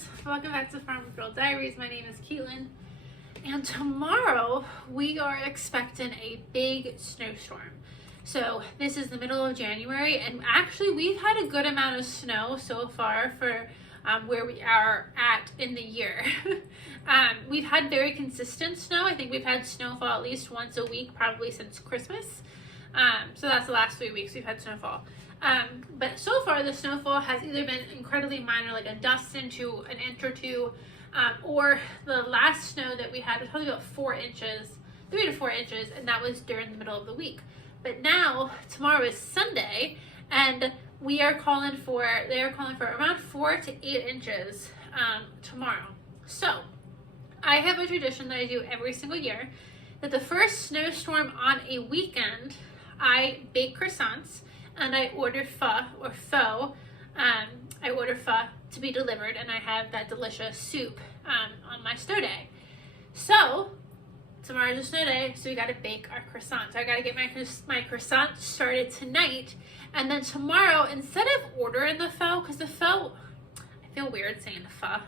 friends, welcome back to Farm Girl Diaries. My name is Caitlin, and tomorrow we are expecting a big snowstorm. So this is the middle of January, and actually we've had a good amount of snow so far for where we are at in the year. We've had very consistent snow. I think we've had snowfall at least once a week, probably since Christmas. So that's the last 3 weeks we've had snowfall. But so far the snowfall has either been incredibly minor, like a dust into an inch or two, or the last snow that we had was probably about 4 inches, 3 to 4 inches, and that was during the middle of the week. But now, tomorrow is Sunday, and they are calling for around 4 to 8 inches tomorrow. So I have a tradition that I do every single year, that the first snowstorm on a weekend, I bake croissants and I order pho. I order pho to be delivered, and I have that delicious soup on my snow day. So tomorrow's a snow day, so we got to bake our croissants. I got to get my croissants started tonight, and then tomorrow, instead of ordering the pho, because the pho, I feel weird saying pho.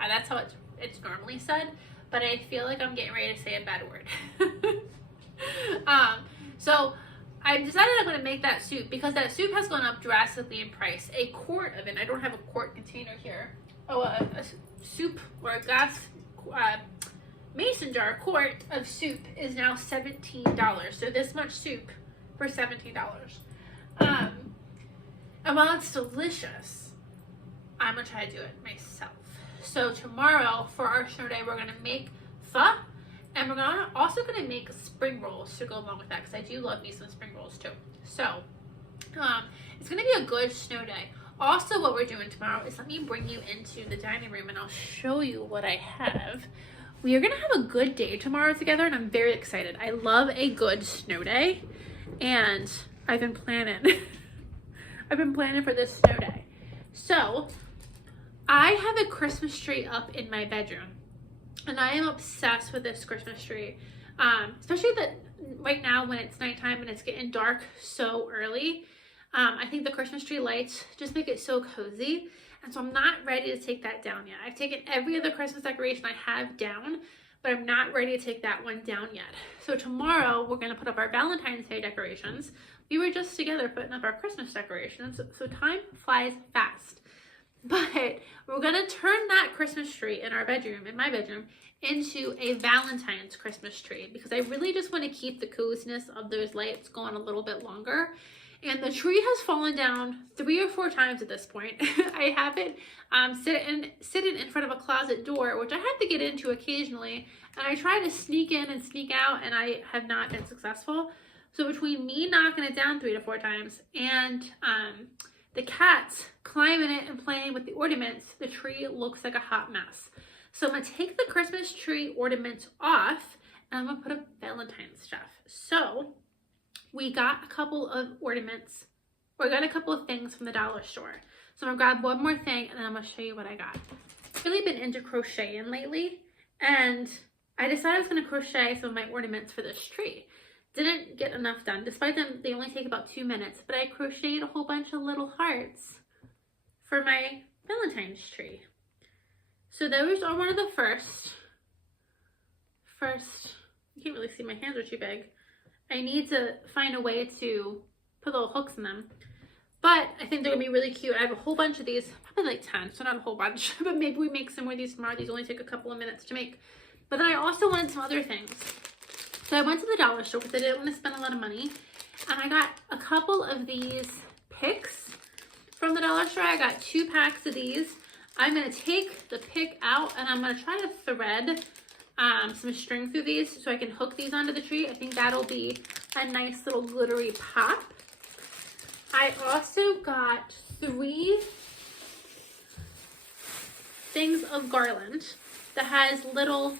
That's how it's normally said, but I feel like I'm getting ready to say a bad word. So I decided I'm going to make that soup because that soup has gone up drastically in price. A quart of it, I don't have a quart container here. A soup or a glass mason jar quart of soup is now $17. So this much soup for $17. And while it's delicious, I'm going to try to do it myself. So tomorrow for our snow day, we're going to make pho. And we're also going to make spring rolls to go along with that, because I do love me some spring rolls too. So it's going to be a good snow day. Also, what we're doing tomorrow is, let me bring you into the dining room and I'll show you what I have. We are going to have a good day tomorrow together, and I'm very excited. I love a good snow day, and I've been planning. I've been planning for this snow day. So I have a Christmas tree up in my bedroom. And I am obsessed with this Christmas tree, especially right now when it's nighttime and it's getting dark so early. I think the Christmas tree lights just make it so cozy, and so I'm not ready to take that down yet. I've taken every other Christmas decoration I have down, but I'm not ready to take that one down yet. So tomorrow we're going to put up our Valentine's Day decorations. We were just together putting up our Christmas decorations, so time flies fast. But we're going to turn that Christmas tree in my bedroom, into a Valentine's Christmas tree, because I really just want to keep the coziness of those lights going a little bit longer. And the tree has fallen down 3 or 4 times at this point. I have it sitting in front of a closet door, which I have to get into occasionally. And I try to sneak in and sneak out, and I have not been successful. So between me knocking it down 3 to 4 times and the cats climbing it and playing with the ornaments, the tree looks like a hot mess. So I'm going to take the Christmas tree ornaments off, and I'm going to put up Valentine's stuff. So we got a couple of ornaments, or I got a couple of things from the dollar store. So I'm going to grab one more thing, and then I'm going to show you what I got. I've really been into crocheting lately, and I decided I was going to crochet some of my ornaments for this tree. Didn't get enough done, despite them, they only take about 2 minutes, but I crocheted a whole bunch of little hearts for my Valentine's tree. So those are one of the first, you can't really see, my hands are too big. I need to find a way to put little hooks in them, but I think they're gonna be really cute. I have a whole bunch of these, probably like 10, so not a whole bunch, but maybe we make some more of these tomorrow. These only take a couple of minutes to make. But then I also wanted some other things. So I went to the dollar store because I didn't want to spend a lot of money, and I got a couple of these picks from the dollar store. I got 2 packs of these. I'm going to take the pick out, and I'm going to try to thread some string through these so I can hook these onto the tree. I think that'll be a nice little glittery pop. I also got 3 things of garland that has little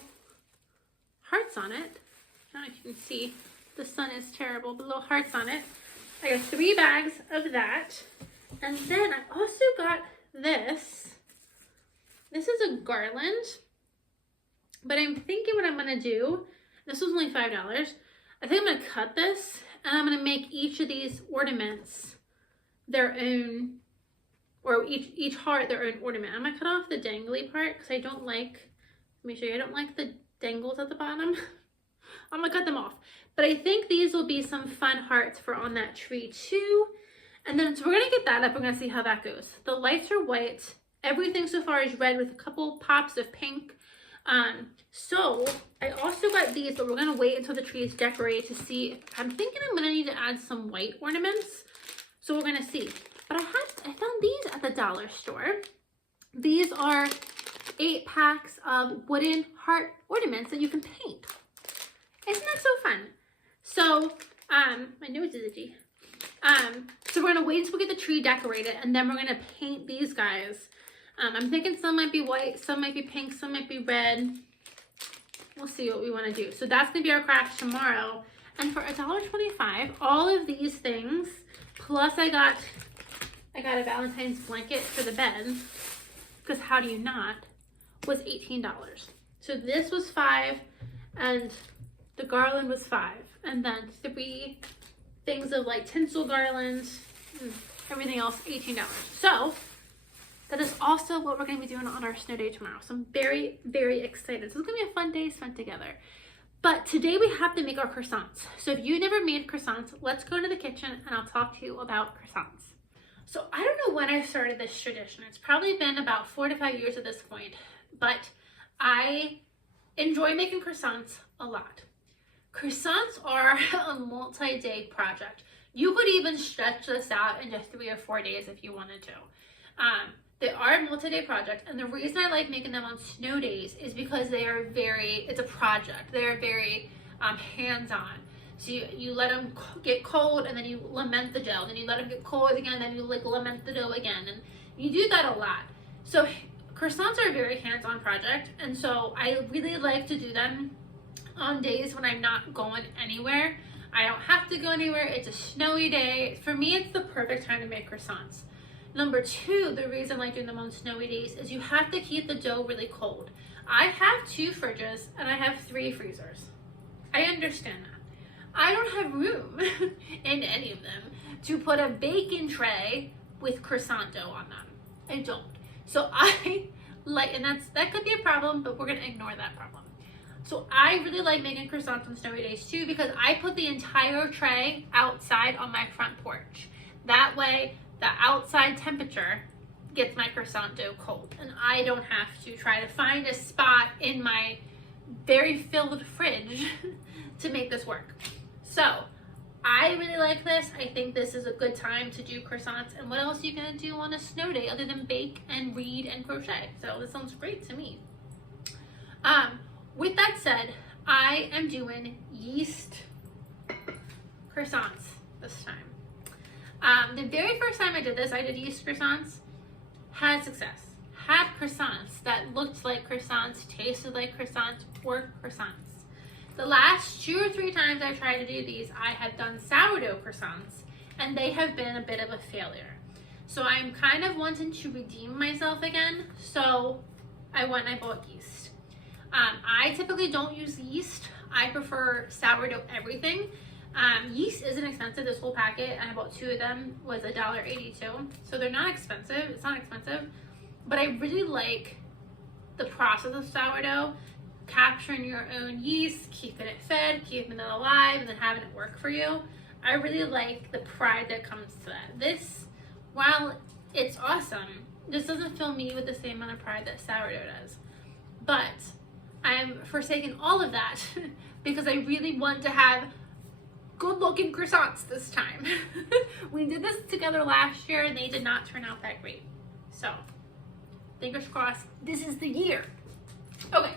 hearts on it. I don't know if you can see, the sun is terrible, but little hearts on it. I got 3 bags of that. And then I also got this. This is a garland, but I'm thinking what I'm going to do, this was only $5. I think I'm going to cut this, and I'm going to make each of these ornaments their own or each heart their own ornament. I'm gonna cut off the dangly part because I don't like, let me show you, I don't like the dangles at the bottom. I'm gonna cut them off. But I think these will be some fun hearts for on that tree too. And then, so we're gonna get that up, we're gonna see how that goes. The lights are white. Everything so far is red with a couple pops of pink. So I also got these, but we're gonna wait until the tree is decorated to see. I'm thinking I'm gonna need to add some white ornaments. So we're gonna see. But I found these at the dollar store. These are 8 packs of wooden heart ornaments that you can paint. Isn't that so fun? So, my nose is itchy. So we're gonna wait until we get the tree decorated, and then we're gonna paint these guys. I'm thinking some might be white, some might be pink, some might be red. We'll see what we want to do. So that's gonna be our craft tomorrow. And for $1.25, all of these things, plus I got a Valentine's blanket for the bed, because how do you not, was $18. So this was $5, and the garland was $5, and then 3 things of like tinsel garlands, everything else $18. So that is also what we're going to be doing on our snow day tomorrow. So I'm very, very excited. So it's going to be a fun day spent together. But today we have to make our croissants. So if you never made croissants, let's go to the kitchen and I'll talk to you about croissants. So I don't know when I started this tradition. It's probably been about 4 to 5 years at this point. But I enjoy making croissants a lot. Croissants are a multi-day project. You could even stretch this out into 3 or 4 days if you wanted to. They are a multi-day project, and the reason I like making them on snow days is because they are it's a project. They are very hands-on. So you let them get cold, and then you lament the dough. Then you let them get cold again, and then you like lament the dough again. And you do that a lot. So croissants are a very hands-on project, and so I really like to do them on days when I'm not going anywhere. I don't have to go anywhere. It's a snowy day. For me, it's the perfect time to make croissants. Number 2, the reason I like doing them on snowy days is you have to keep the dough really cold. I have 2 fridges and I have 3 freezers. I understand that. I don't have room in any of them to put a baking tray with croissant dough on them. I don't. So I like, and that could be a problem, but we're gonna ignore that problem. So I really like making croissants on snowy days too, because I put the entire tray outside on my front porch. That way, the outside temperature gets my croissant dough cold, and I don't have to try to find a spot in my very filled fridge to make this work. So I really like this. I think this is a good time to do croissants. And what else are you gonna do on a snow day other than bake and read and crochet? So this sounds great to me. With that said, I am doing yeast croissants this time. The very first time I did this, I did yeast croissants, had success. Had croissants that looked like croissants, tasted like croissants, were croissants. The last 2 or 3 times I tried to do these, I have done sourdough croissants, and they have been a bit of a failure. So I'm kind of wanting to redeem myself again, so I went and I bought yeast. I typically don't use yeast. I prefer sourdough everything. Yeast isn't expensive. This whole packet, and I bought 2 of them, was $1.82. So they're not expensive. It's not expensive. But I really like the process of sourdough, capturing your own yeast, keeping it fed, keeping it alive, and then having it work for you. I really like the pride that comes to that. This, while it's awesome, this doesn't fill me with the same amount of pride that sourdough does. But I'm forsaking all of that because I really want to have good looking croissants this time. We did this together last year and they did not turn out that great. So, fingers crossed, this is the year. Okay.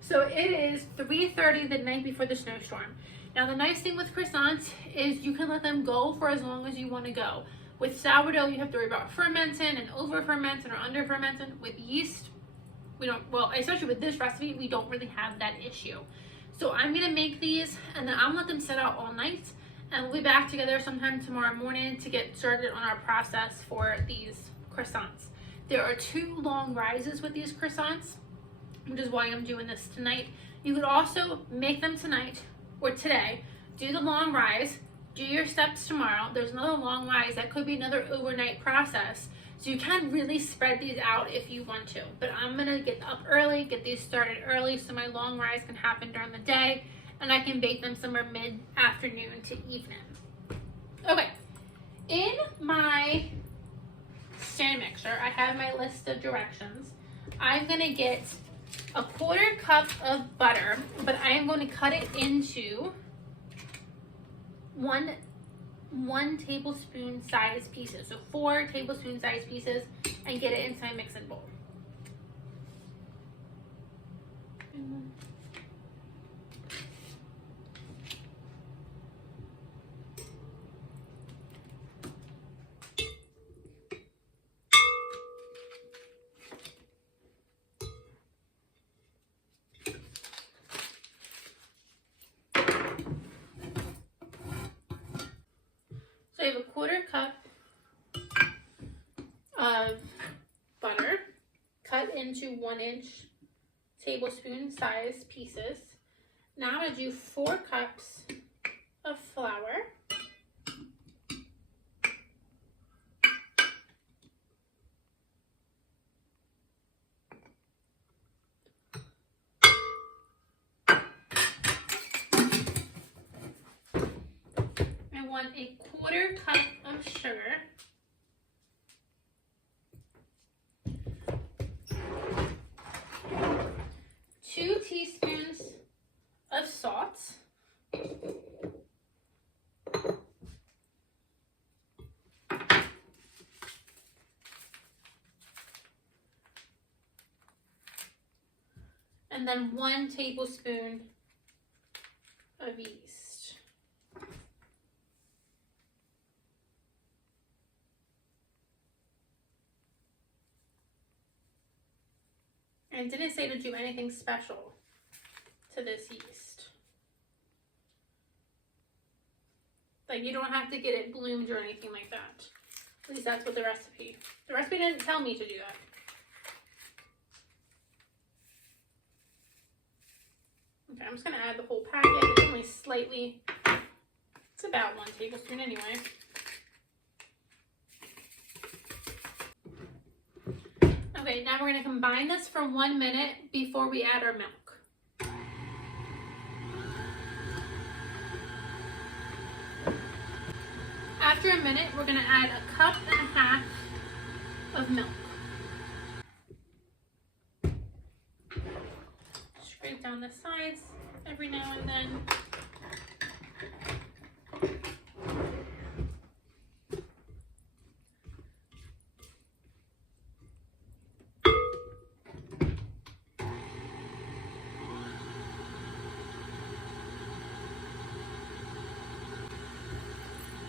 So it is 3:30 the night before the snowstorm. Now the nice thing with croissants is you can let them go for as long as you want to go. With sourdough, you have to worry about fermenting and over fermenting or under fermenting. With yeast, we don't, well, especially with this recipe, we don't really have that issue. So I'm gonna make these and then I'm gonna let them sit out all night, and we'll be back together sometime tomorrow morning to get started on our process for these croissants. There are 2 long rises with these croissants, which is why I'm doing this tonight. You could also make them tonight or today, do the long rise, do your steps tomorrow. There's another long rise. That could be another overnight process. So you can really spread these out if you want to. But I'm going to get up early, get these started early so my long rise can happen during the day and I can bake them somewhere mid-afternoon to evening. Okay, in my stand mixer, I have my list of directions. I'm going to get a 1/4 cup of butter, but I am going to cut it into one tablespoon size pieces. So 4 tablespoon size pieces, and get it inside mixing bowl. So I have a 1/4 cup of butter cut into 1-inch tablespoon size pieces. Now I'm going to do 4 cups of flour. I want a 1/4 cup of sugar. Two teaspoons of salt. And then 1 tablespoon of yeast. And it didn't say to do anything special to this yeast. Like, you don't have to get it bloomed or anything like that. At least that's what the recipe didn't tell me to do that. Okay, I'm just gonna add the whole packet. It's only slightly, it's about 1 tablespoon anyway. Okay, now we're going to combine this for 1 minute before we add our milk. After a minute, we're going to add 1.5 cups of milk. Scrape down the sides every now and then.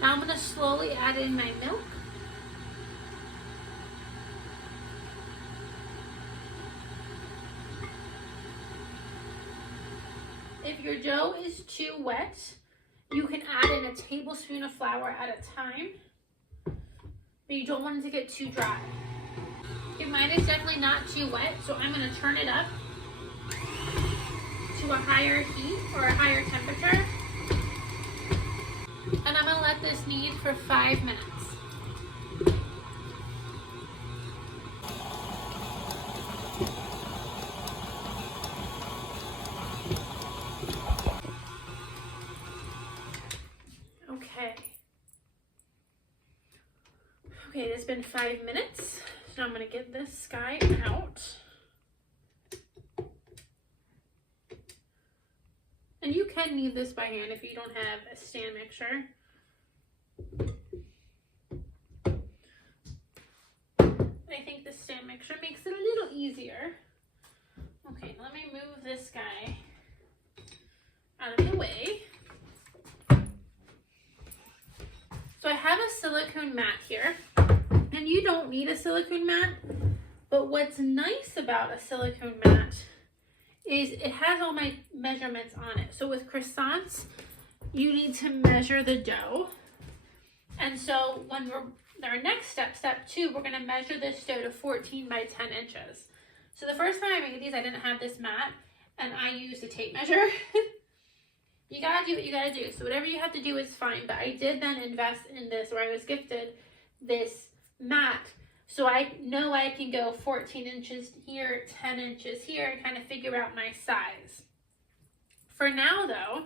Now I'm going to slowly add in my milk. If your dough is too wet, you can add in a tablespoon of flour at a time, but you don't want it to get too dry. Okay, mine is definitely not too wet, so I'm going to turn it up to a higher heat or a higher temperature. And I'm going to let this knead for 5 minutes. Okay, it's been 5 minutes. So I'm going to get this guy out. And you can knead this by hand if you don't have a stand mixer. I think the stand mixer makes it a little easier. Okay, let me move this guy out of the way. So I have a silicone mat here, and you don't need a silicone mat, but what's nice about a silicone mat is it has all my measurements on it. So with croissants, you need to measure the dough. And so when our next step, step 2, we're gonna measure this dough to 14 by 10 inches. So the first time I made these, I didn't have this mat, and I used a tape measure. You gotta do what you gotta do. So whatever you have to do is fine. But I did then invest in this, or I was gifted this mat. So I know I can go 14 inches here, 10 inches here, and kind of figure out my size. For now though,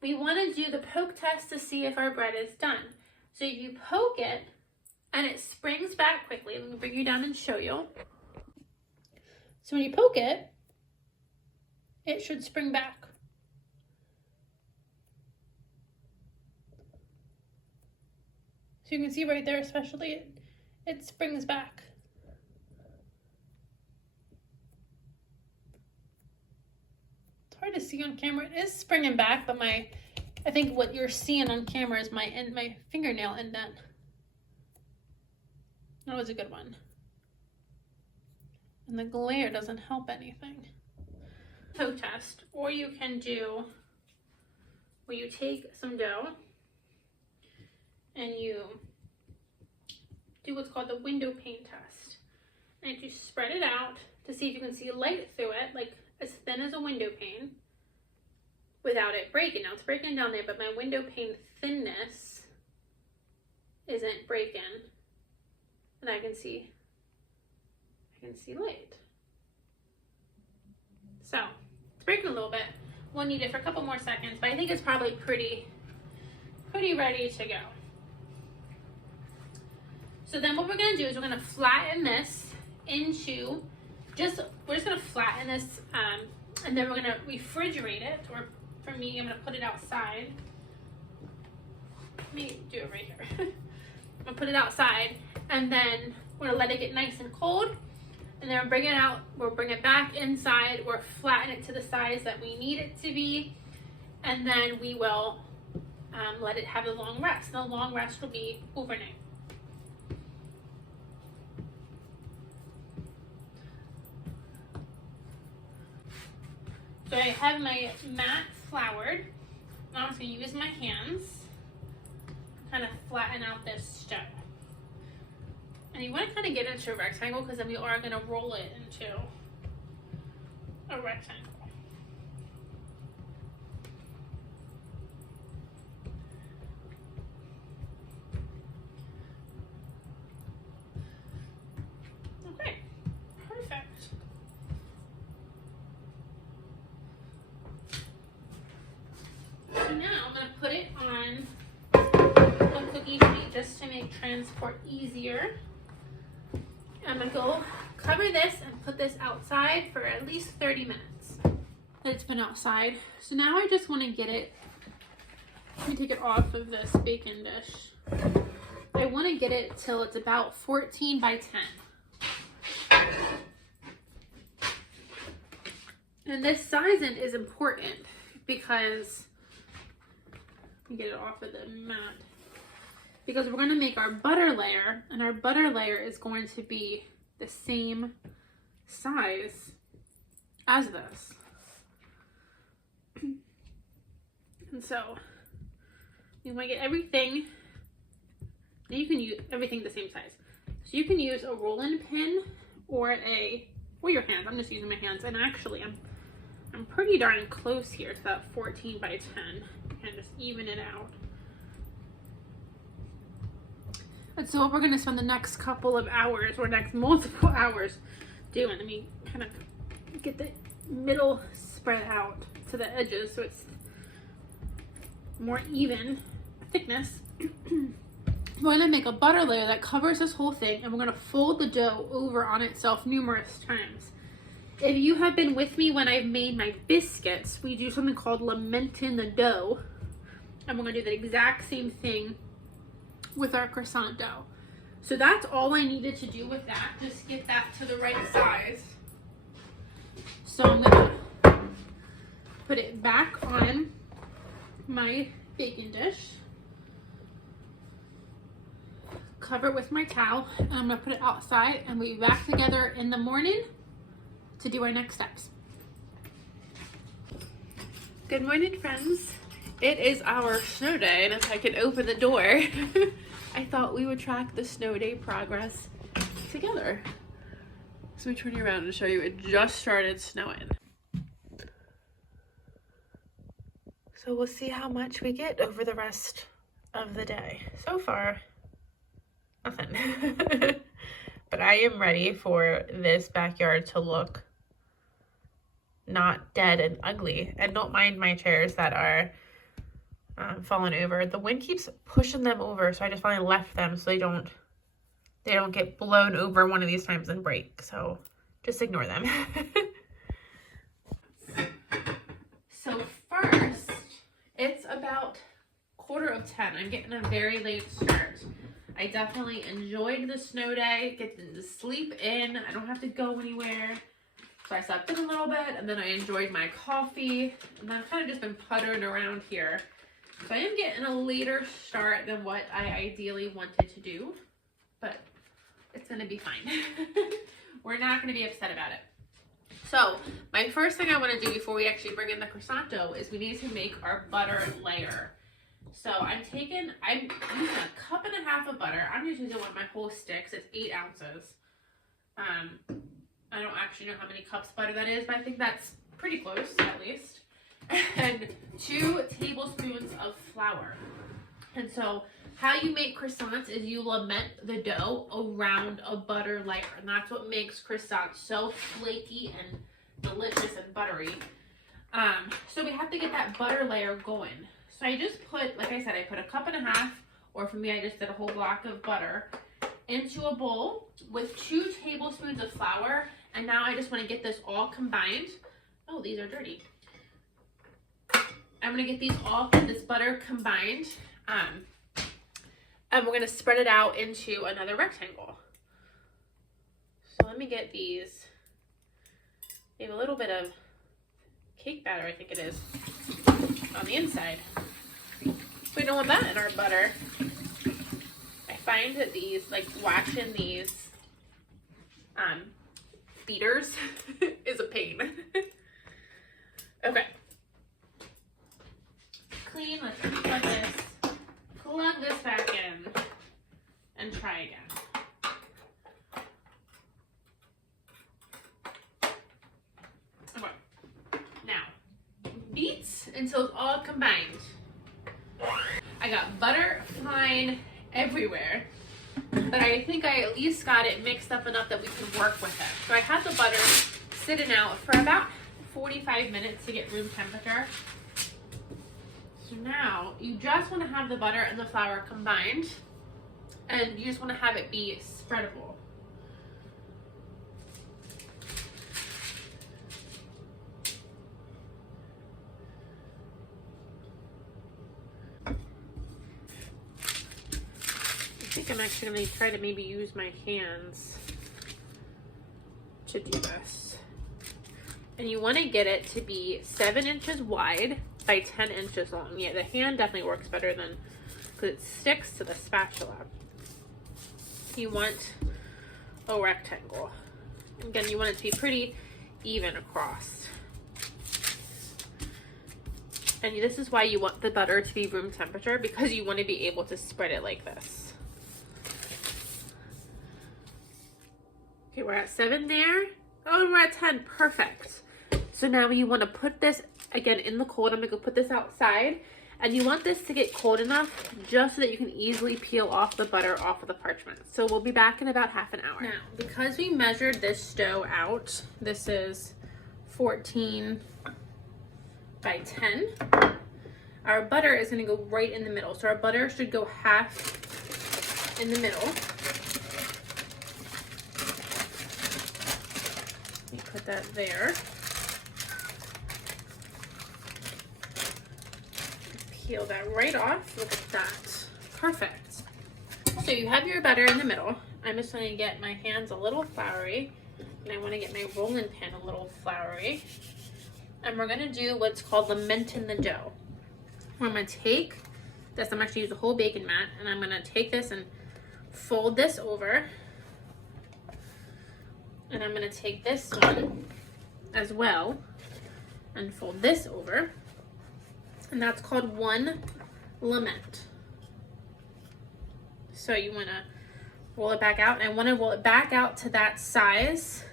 we want to do the poke test to see if our bread is done. So if you poke it and it springs back quickly, let me bring you down and show you. So when you poke it, it should spring back. So you can see right there, especially, it springs back. It's hard to see on camera. It is springing back, but I think what you're seeing on camera is my fingernail indent. That was a good one. And the glare doesn't help anything. Poke test, or you can do where you take some dough and you do what's called the window pane test. And you spread it out to see if you can see light through it, like as thin as a window pane, without it breaking. Now it's breaking down there, but my window pane thinness isn't breaking. And I can see light. So it's breaking a little bit. We'll need it for a couple more seconds, but I think it's probably pretty ready to go. So then what we're gonna do is we're gonna flatten this into we're just gonna flatten this, and then we're gonna refrigerate it, or for me, I'm gonna put it outside. Let me do it right here. I'm gonna put it outside, and then we're gonna let it get nice and cold, and then we'll bring it out, we'll bring it back inside, we'll flatten it to the size that we need it to be, and then we will let it have a long rest. The long rest will be overnight. So I have my mat floured. Now I'm just going to use my hands to kind of flatten out this dough. And you want to kind of get into a rectangle, because then we are going to roll it into a rectangle. Okay, perfect. So now I'm going to put it on a cookie sheet just to make transport easier. I'm going to go cover this and put this outside for at least 30 minutes. It's been outside. So now I just want to get it, let me take it off of this baking dish. I want to get it till it's about 14 by 10. And this sizing is important because, let me get it off of the mat, because we're going to make our butter layer, and our butter layer is going to be the same size as this. And so you want to get everything, and you can use everything the same size. So you can use a roll-in pin or your hands. I'm just using my hands, and actually I'm pretty darn close here to that 14 by 10. And just even it out. And so what we're going to spend the next couple of hours, or next multiple hours doing, let me kind of get the middle spread out to the edges so it's more even thickness. We're going to make a butter layer that covers this whole thing, and we're going to fold the dough over on itself numerous times. If you have been with me when I've made my biscuits, we do something called lamenting the dough. And we're going to do the exact same thing with our croissant dough. So that's all I needed to do with that. Just get that to the right size. So I'm going to put it back on my baking dish. Cover it with my towel. And I'm going to put it outside, and we'll be back together in the morning to do our next steps. Good morning, friends. It is our snow day, and if I could open the door, I thought we would track the snow day progress together. So let me turn you around and show you it just started snowing. So So we'll see how much we get over the rest of the day. So far, nothing. But I am ready for this backyard to look not dead and ugly. And don't mind my chairs that are falling over. The wind keeps pushing them over, so I just finally left them so they don't get blown over one of these times and break. So just ignore them. So first, it's about 9:45. I'm getting a very late start. I definitely enjoyed the snow day, getting to sleep in. I don't have to go anywhere. So I slept in a little bit, and then I enjoyed my coffee. And I've kind of just been puttering around here. So I am getting a later start than what I ideally wanted to do. But it's going to be fine. We're not going to be upset about it. So my first thing I want to do before we actually bring in the croissant dough is we need to make our butter layer. So I'm using 1.5 cups of butter. I'm just using one of my whole sticks. It's 8 ounces. I don't actually know how many cups butter that is, but I think that's pretty close at least. And 2 tablespoons of flour. And so how you make croissants is you lament the dough around a butter layer. And that's what makes croissants so flaky and delicious and buttery. So we have to get that butter layer going. So I just put, like I said, I put 1.5 cups, or for me, I just did a whole block of butter into a bowl with 2 tablespoons of flour. And now I just want to get this all combined. Oh, these are dirty. I'm going to get this butter combined. And we're going to spread it out into another rectangle. So let me get these. They have a little bit of cake batter, I think it is, on the inside. We don't want that in our butter. I find that these, like washing these beaters is a pain. Okay. Clean, let's plug this back in and try again. Okay. Now, beat until it's all combined. I got butter flying everywhere, but I think I at least got it mixed up enough that we can work with it. So I had the butter sitting out for about 45 minutes to get room temperature. So now you just want to have the butter and the flour combined, and you just want to have it be spreadable. I think I'm actually going to try to maybe use my hands to do this. And you want to get it to be 7 inches wide by 10 inches long. Yeah, the hand definitely works better than, because it sticks to the spatula. You want a rectangle. Again, you want it to be pretty even across. And this is why you want the butter to be room temperature, because you want to be able to spread it like this. Okay, we're at 7 there. Oh, we're at 10. Perfect. So now you want to put this again in the cold. I'm going to go put this outside. And you want this to get cold enough just so that you can easily peel off the butter off of the parchment. So we'll be back in about half an hour. Now, because we measured this dough out, this is 14 by 10. Our butter is going to go right in the middle. So our butter should go half in the middle. Put that there. Peel that right off. Look at that. Perfect. So you have your butter in the middle. I'm just going to get my hands a little floury, and I want to get my rolling pin a little floury. And we're going to do what's called lamenting the dough. I'm going to take this. I'm actually use a whole baking mat, and I'm going to take this and fold this over. And I'm going to take this one as well and fold this over. And that's called one lament. So you want to roll it back out. And I want to roll it back out to that size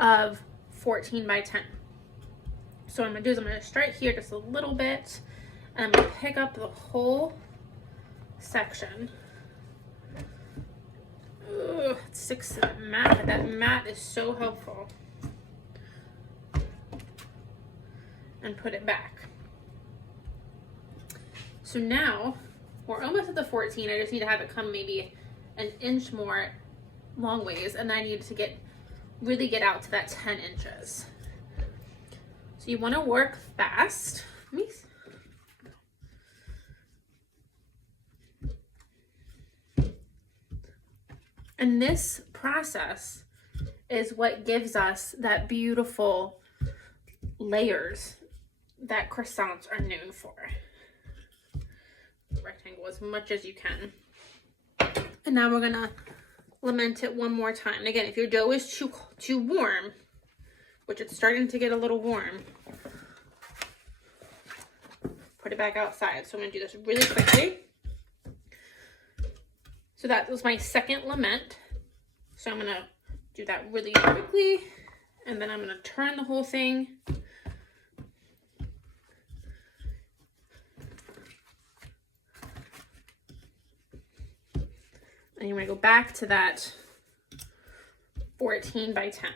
of 14 by 10. So what I'm going to do is I'm going to start here just a little bit. And I'm going to pick up the whole section. Ugh, it sticks to that mat. That mat is so helpful. And put it back. So now we're almost at the 14. I just need to have it come maybe an inch more long ways, and then I need to really get out to that 10 inches. So you want to work fast. And this process is what gives us that beautiful layers that croissants are known for. Rectangle as much as you can. And now we're gonna lament it one more time. And again, if your dough is too warm, which it's starting to get a little warm, put it back outside. So I'm gonna do this really quickly. So that was my second lament. So I'm gonna do that really quickly, and then I'm gonna turn the whole thing. And you want to go back to that 14 by 10.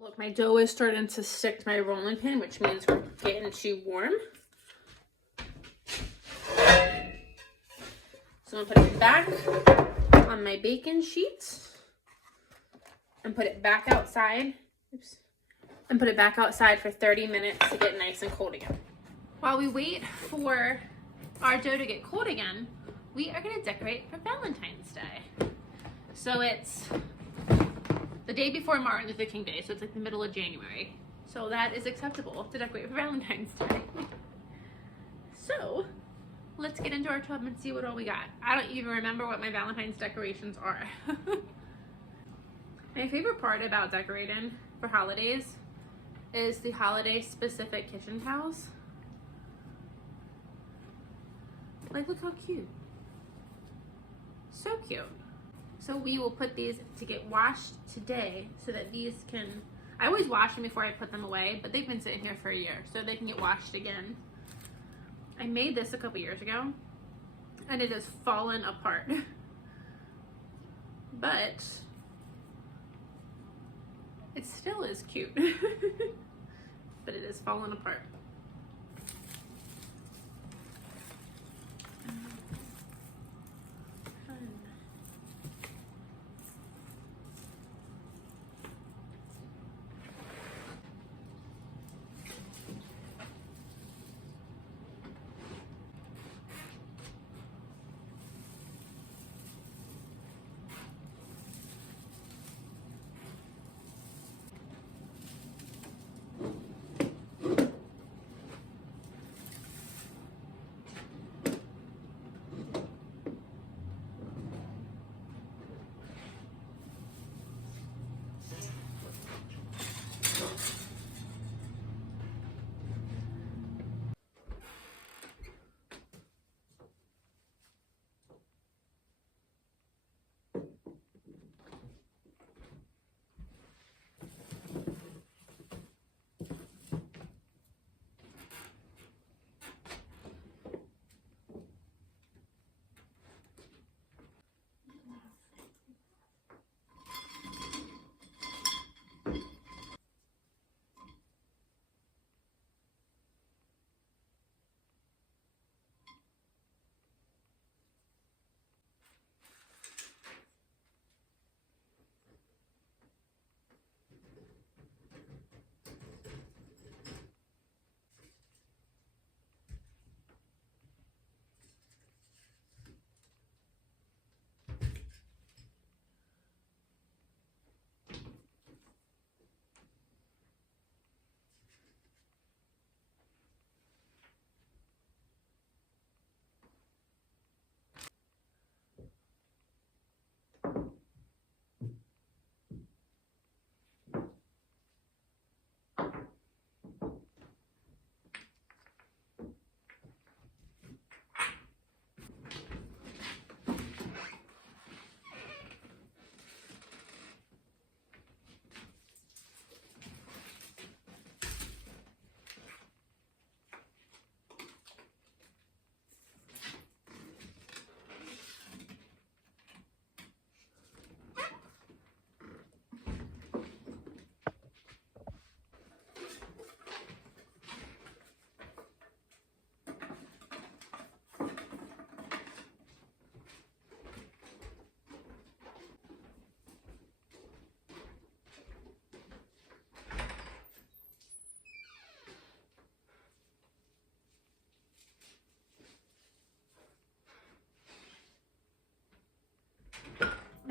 Look, my dough is starting to stick to my rolling pin, which means we're getting too warm. So I'm going to put it back on my baking sheet and put it back outside. Oops. And put it back outside for 30 minutes to get nice and cold again. While we wait for our dough to get cold again, we are going to decorate for Valentine's Day. So it's the day before Martin Luther King Day, so it's like the middle of January. So that is acceptable to decorate for Valentine's Day. So let's get into our tub and see what all we got. I don't even remember what my Valentine's decorations are. My favorite part about decorating for holidays is the holiday specific kitchen towels. Like, look how cute. So cute. So we will put these to get washed today so that these can, I always wash them before I put them away, but they've been sitting here for a year, so they can get washed again. I made this a couple years ago and it has fallen apart. But it still is cute. But it has fallen apart.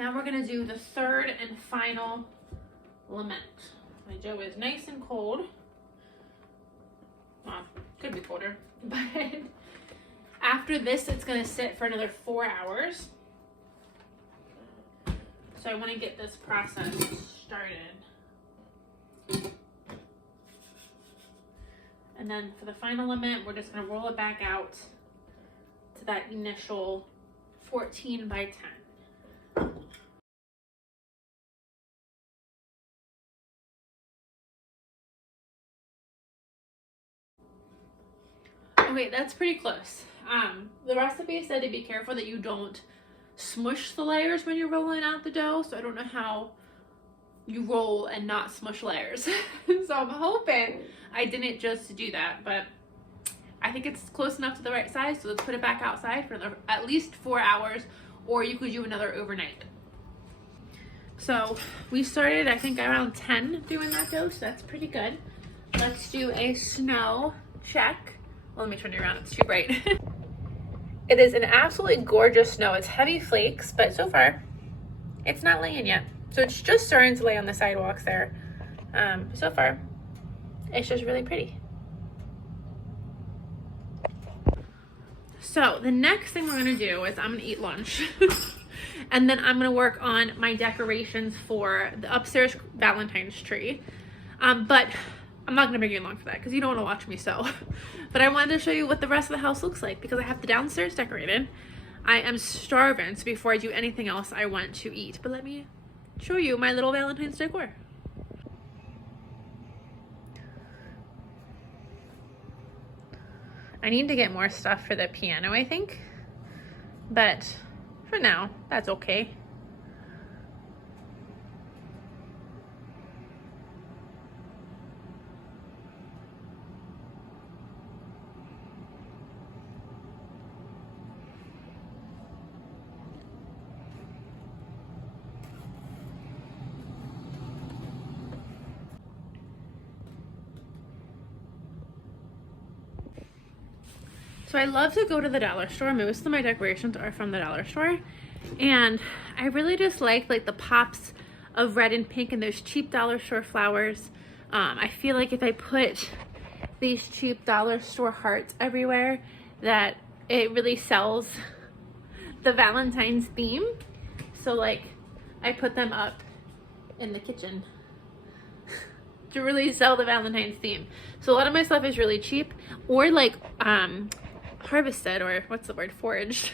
Now we're gonna do the third and final lament. My dough is nice and cold. Well, could be colder, but after this, it's gonna sit for another 4 hours. So I want to get this process started. And then for the final lament, we're just gonna roll it back out to that initial 14 by 10. Okay, that's pretty close. The recipe said to be careful that you don't smush the layers when you're rolling out the dough, so I don't know how you roll and not smush layers. So I'm hoping I didn't just do that, but I think it's close enough to the right size, so let's put it back outside for another, at least 4 hours, or you could do another overnight. So we started, I think, around 10 doing that dough, so that's pretty good. Let's do a snow check. Well, let me turn it around, it's too bright. It is an absolutely gorgeous snow. It's heavy flakes, but so far, it's not laying yet. So it's just starting to lay on the sidewalks there. So far, it's just really pretty. So the next thing we're gonna do is I'm gonna eat lunch. And then I'm gonna work on my decorations for the upstairs Valentine's tree. But I'm not gonna bring you along for that because you don't wanna watch me sew. But I wanted to show you what the rest of the house looks like because I have the downstairs decorated. I am starving, so before I do anything else, I want to eat. But let me show you my little Valentine's decor. I need to get more stuff for the piano, I think. But for now, that's okay. So I love to go to the dollar store. Most of my decorations are from the dollar store. And I really just like the pops of red and pink and those cheap dollar store flowers. I feel like if I put these cheap dollar store hearts everywhere, that it really sells the Valentine's theme. So like I put them up in the kitchen to really sell the Valentine's theme. So a lot of my stuff is really cheap or like harvested, or what's the word, foraged.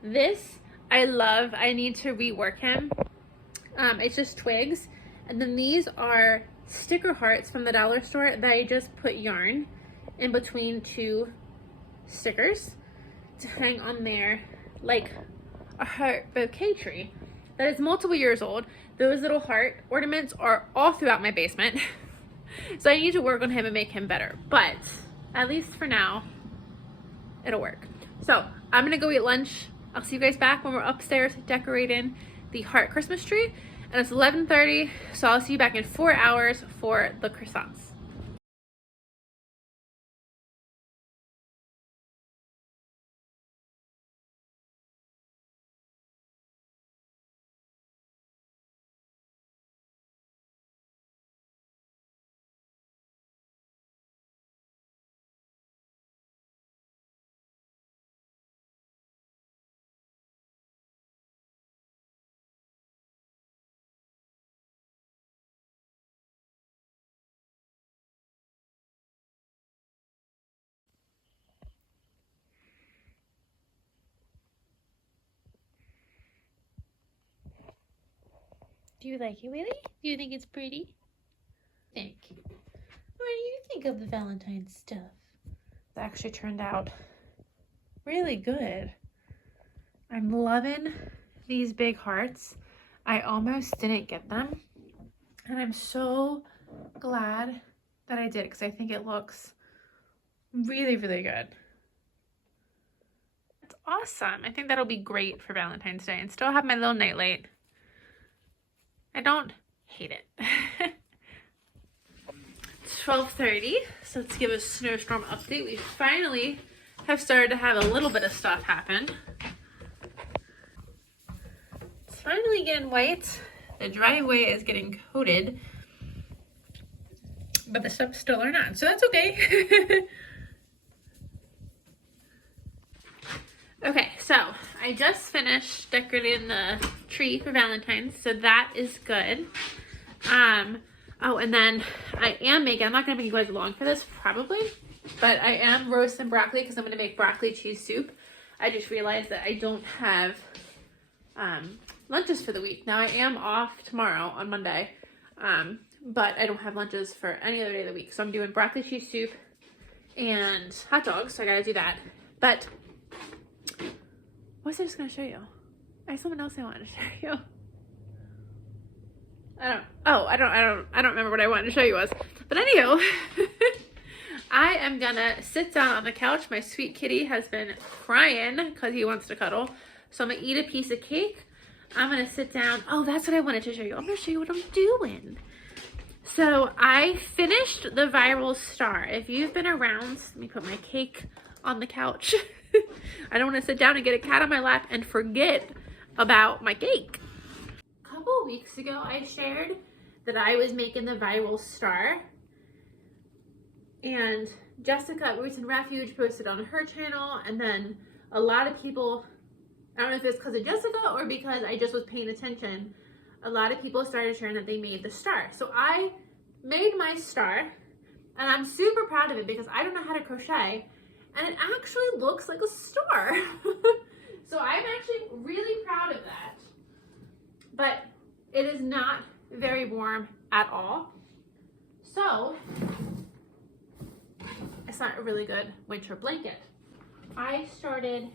This I love. I need to rework him. It's just twigs, and then these are sticker hearts from the dollar store that I just put yarn in between two stickers to hang on there like a heart bouquet tree that is multiple years old. Those little heart ornaments are all throughout my basement. So I need to work on him and make him better, but at least for now it'll work. So I'm gonna go eat lunch. I'll see you guys back when we're upstairs decorating the heart Christmas tree, and it's 11:30, so I'll see you back in 4 hours for the croissants. Do you like it, Willie? Do you think it's pretty? What do you think of the Valentine's stuff? It actually turned out really good. I'm loving these big hearts. I almost didn't get them, and I'm so glad that I did because I think it looks really, really good. It's awesome. I think that'll be great for Valentine's Day, and still have my little nightlight. I don't hate it. It's 12:30, so let's give a snowstorm update. We finally have started to have a little bit of stuff happen. It's finally again white. The driveway is getting coated, but the steps still are not, so that's okay. Okay, so I just finished decorating the tree for Valentine's, so that is good. Oh, and then I am making, I'm not going to bring you guys along for this, probably, but I am roasting broccoli because I'm going to make broccoli cheese soup. I just realized that I don't have lunches for the week. Now, I am off tomorrow on Monday, but I don't have lunches for any other day of the week. So I'm doing broccoli cheese soup and hot dogs, so I got to do that. But what was I just going to show you? I have something else I wanted to show you. I don't remember what I wanted to show you was. But anywho, I am gonna sit down on the couch. My sweet kitty has been crying because he wants to cuddle. So I'm gonna eat a piece of cake. I'm gonna sit down. Oh, that's what I wanted to show you. I'm gonna show you what I'm doing. So I finished the viral star. If you've been around, let me put my cake on the couch. I don't want to sit down and get a cat on my lap and forget about my cake. A couple weeks ago, I shared that I was making the viral star, and Jessica at Roots and Refuge posted on her channel, and then a lot of people, I don't know if it's because of Jessica or because I just was paying attention, a lot of people started sharing that they made the star. So I made my star, and I'm super proud of it because I don't know how to crochet, and it actually looks like a star. So I'm actually really proud of that. But it is not very warm at all. So it's not a really good winter blanket. I started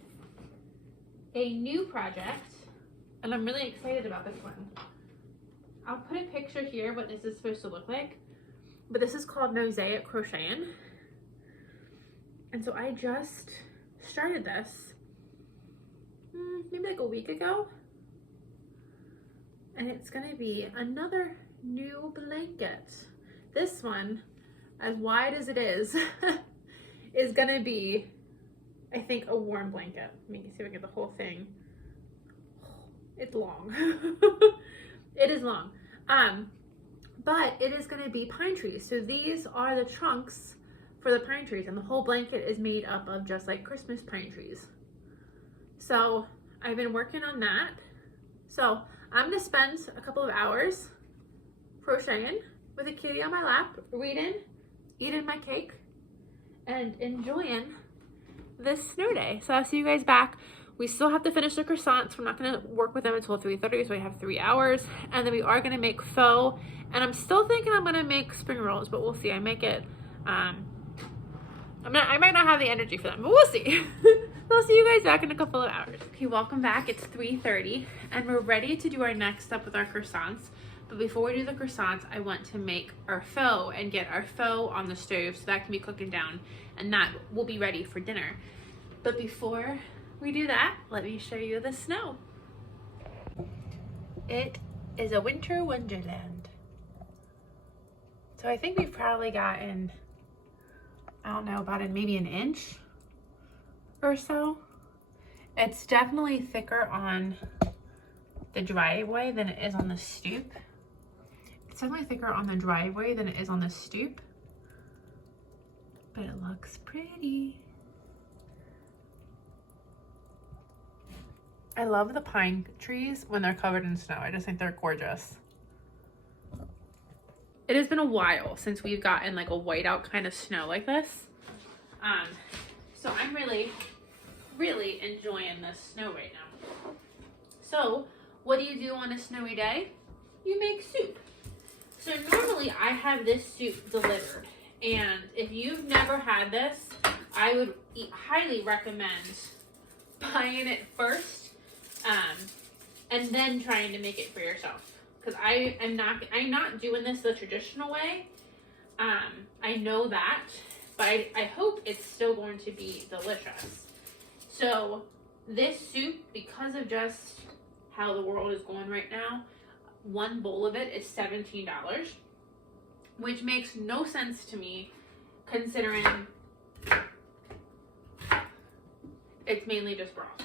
a new project, and I'm really excited about this one. I'll put a picture here what this is supposed to look like, but this is called Mosaic Crocheting. And so I just started this maybe like a week ago. And it's gonna be another new blanket. This one, as wide as it is gonna be, I think, a warm blanket. Let me see if I can get the whole thing. It's long. It is long. But it is gonna be pine trees. So these are the trunks for the pine trees, and the whole blanket is made up of just like Christmas pine trees. So I've been working on that. So I'm gonna spend a couple of hours crocheting with a kitty on my lap, reading, eating my cake, and enjoying this snow day. So I'll see you guys back. We still have to finish the croissants. We're not gonna work with them until 3:30, so we have 3 hours. And then we are gonna make faux, and I'm still thinking I'm gonna make spring rolls, but we'll see. I make it, I might not have the energy for them, but we'll see. I'll see you guys back in a couple of hours. Okay, welcome back. It's 3:30, and we're ready to do our next step with our croissants. But before we do the croissants, I want to make our faux and get our faux on the stove so that can be cooking down, and that will be ready for dinner. But before we do that, let me show you the snow. It is a winter wonderland. So I think we've probably gotten, I don't know, about maybe an inch or so. It's definitely thicker on the driveway than it is on the stoop. It's definitely thicker on the driveway than it is on the stoop, but it looks pretty. I love the pine trees when they're covered in snow. I just think they're gorgeous. It has been a while since we've gotten like a whiteout kind of snow like this. So I'm really enjoying this snow right now. So what do you do on a snowy day? You make soup. So normally I have this soup delivered, and if you've never had this, I would highly recommend buying it first, and then trying to make it for yourself. Because I'm not doing this the traditional way. I know that, but I hope it's still going to be delicious. So this soup, because of just how the world is going right now, one bowl of it is $17, which makes no sense to me considering it's mainly just broth.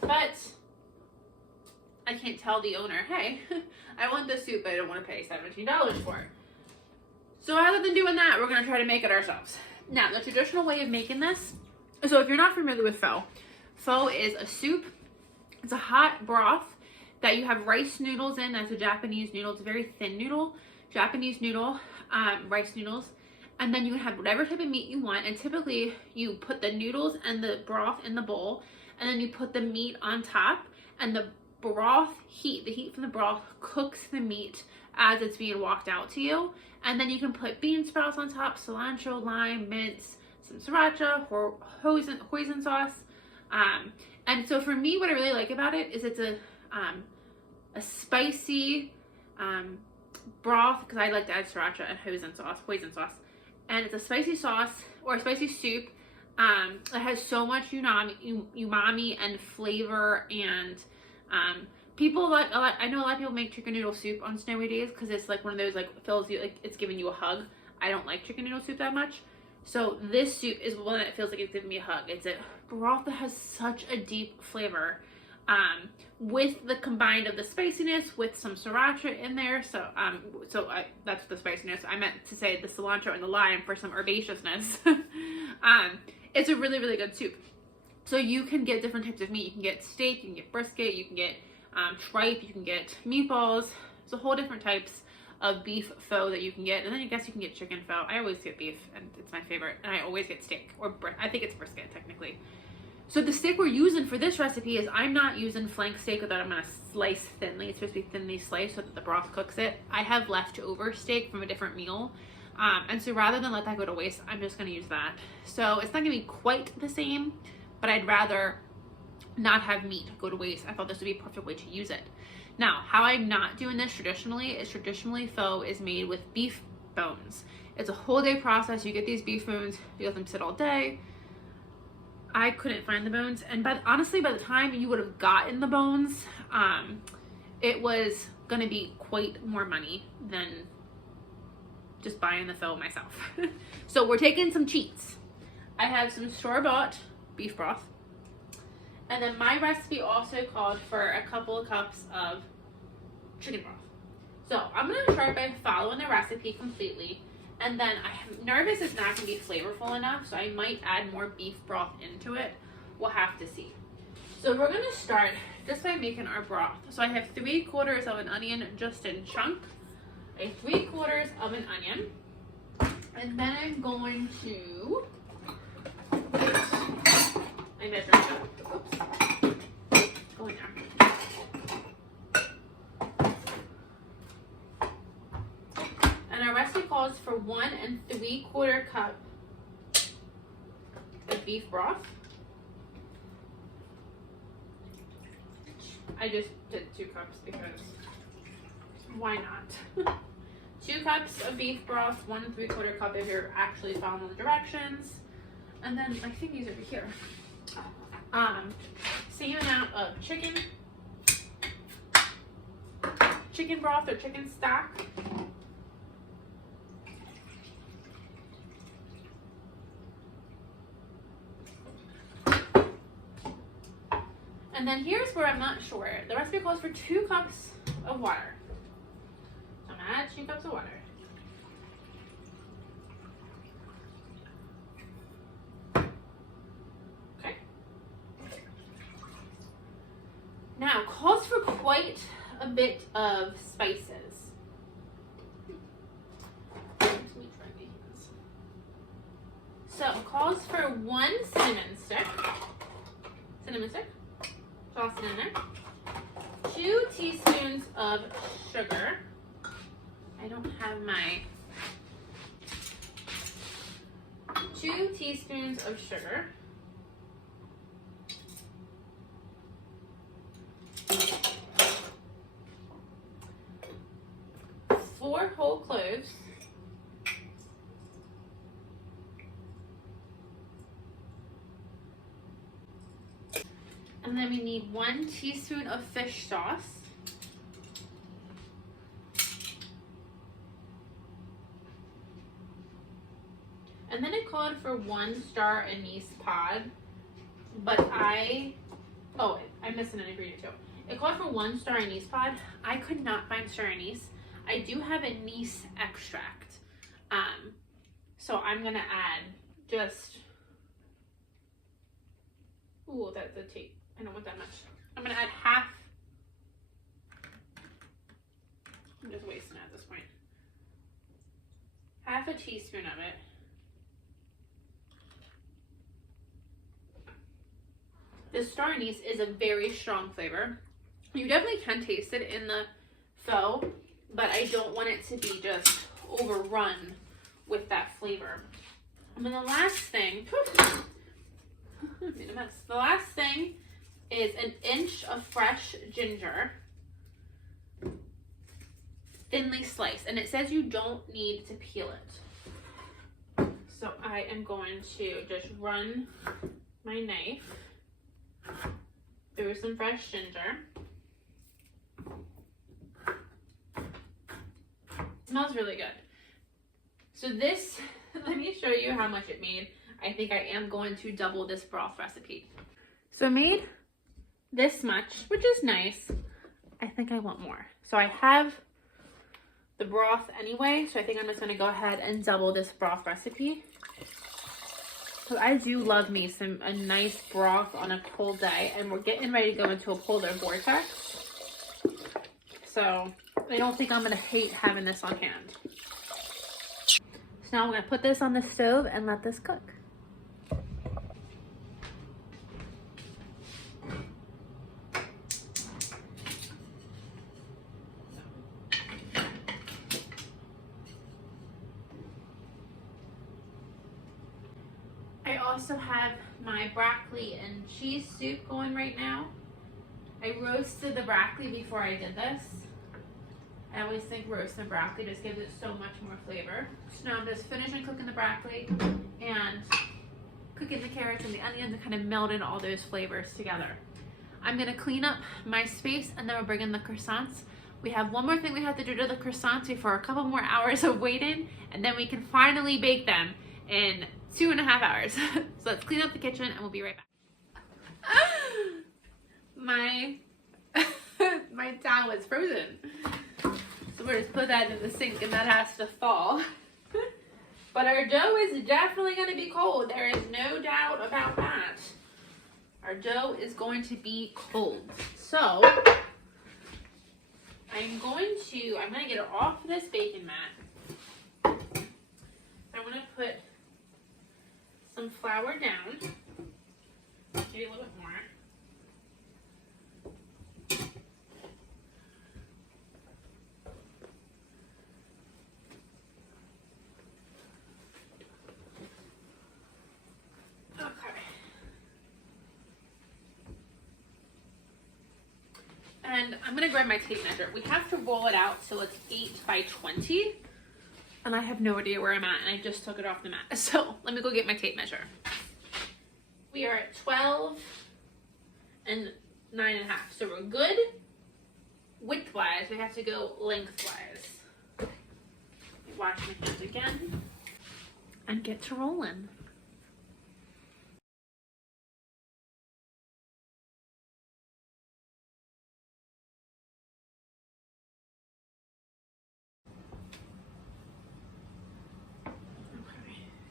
But I can't tell the owner, hey, I want this soup, but I don't want to pay $17 for it. So rather than doing that, we're going to try to make it ourselves. Now, the traditional way of making this, so if you're not familiar with pho, pho is a soup. It's a hot broth that you have rice noodles in. That's a Japanese noodle. It's a very thin noodle. Japanese noodle, rice noodles. And then you can have whatever type of meat you want. And typically you put the noodles and the broth in the bowl. And then you put the meat on top. And the broth heat, the heat from the broth cooks the meat as it's being walked out to you. And then you can put bean sprouts on top, cilantro, lime, mince, some sriracha, hoisin sauce. And so for me, what I really like about it is it's a spicy broth, because I like to add sriracha and hoisin sauce. And it's a spicy sauce or a spicy soup that has so much umami and flavor. And people like I know a lot of people make chicken noodle soup on snowy days because it's like one of those like fills you, like it's giving you a hug. I don't like chicken noodle soup that much. So this soup is one that feels like it's giving me a hug. It's a broth that has such a deep flavor, with the combined of the spiciness with some sriracha in there. So that's the spiciness. I meant to say the cilantro and the lime for some herbaceousness. It's a really, really good soup. So you can get different types of meat. You can get steak, you can get brisket, you can get tripe, you can get meatballs. There's a whole different types of beef pho that you can get, and then I guess you can get chicken pho. I always get beef, and it's my favorite, and I always get steak, or I think it's brisket technically. So the steak we're using for this recipe is, I'm not using flank steak that I'm going to slice thinly. It's supposed to be thinly sliced so that the broth cooks it. I have leftover steak from a different meal, and so rather than let that go to waste, I'm just going to use that. So it's not going to be quite the same, but I'd rather not have meat go to waste. I thought this would be a perfect way to use it. Now, how I'm not doing this traditionally is pho is made with beef bones. It's a whole day process. You get these beef bones, you let them sit all day. I couldn't find the bones, and honestly, by the time you would have gotten the bones, it was going to be quite more money than just buying the pho myself. So we're taking some cheats. I have some store-bought beef broth. And then my recipe also called for a couple of cups of chicken broth. So I'm going to start by following the recipe completely. And then I'm nervous it's not going to be flavorful enough, so I might add more beef broth into it. We'll have to see. So we're going to start just by making our broth. So I have 3/4 of an onion just in chunk. I have 3/4 of an onion. And then I'm going to... I measured it. Oops. Go in there. And our recipe calls for 1 3/4 cup of beef broth. I just did 2 cups because why not? 2 cups of beef broth, 1 3/4 cup if you're actually following the directions. And then I think these are over here. Same amount of chicken broth or chicken stock. And then here's where I'm not sure. The recipe calls for 2 cups of water. So I'm gonna add 2 cups of water. Now, calls for quite a bit of spices. Let me try these. So, calls for 1 cinnamon stick. Toss it in there. 2 teaspoons of sugar. I don't have my... 2 teaspoons of sugar. 4 whole cloves. And then we need 1 teaspoon of fish sauce. And then it called for 1 star anise pod, but I'm missing an ingredient too. It called for 1 star anise pod. I could not find star anise. I do have anise extract. So I'm gonna add just, ooh, that's a tape. I don't want that much. I'm gonna add half. I'm just wasting it at this point. Half a teaspoon of it. This star anise is a very strong flavor. You definitely can taste it in the pho, but I don't want it to be just overrun with that flavor. And then the last thing, made a mess. The last thing is an inch of fresh ginger, thinly sliced, and it says you don't need to peel it. So I am going to just run my knife through some fresh ginger. It smells really good. So this, let me show you how much it made. I think I am going to double this broth recipe. So I made this much, which is nice. I think I want more. So I have the broth anyway, so I think I'm just gonna go ahead and double this broth recipe. So I do love me a nice broth on a cold day, and we're getting ready to go into a polar vortex. So I don't think I'm gonna hate having this on hand. So now I'm gonna put this on the stove and let this cook. I also have my broccoli and cheese soup going right now. I roasted the broccoli before I did this. I always think roasting the broccoli just gives it so much more flavor. So now I'm just finishing cooking the broccoli and cooking the carrots and the onions and kind of melding all those flavors together. I'm gonna clean up my space and then we'll bring in the croissants. We have one more thing we have to do to the croissants before a couple more hours of waiting, and then we can finally bake them in 2.5 hours. So let's clean up the kitchen and we'll be right back. My towel is frozen. So we're just put that in the sink and that has to fall. But our dough is definitely going to be cold. There is no doubt about that. Our dough is going to be cold. So I'm going to get it off this baking mat. I'm going to put some flour down. Maybe a little bit more. And I'm gonna grab my tape measure. We have to roll it out so it's 8 by 20. And I have no idea where I'm at, and I just took it off the mat. So let me go get my tape measure. We are at 12 and 9.5. So we're good. Widthwise, we have to go lengthwise. Wash my hands again and get to rolling.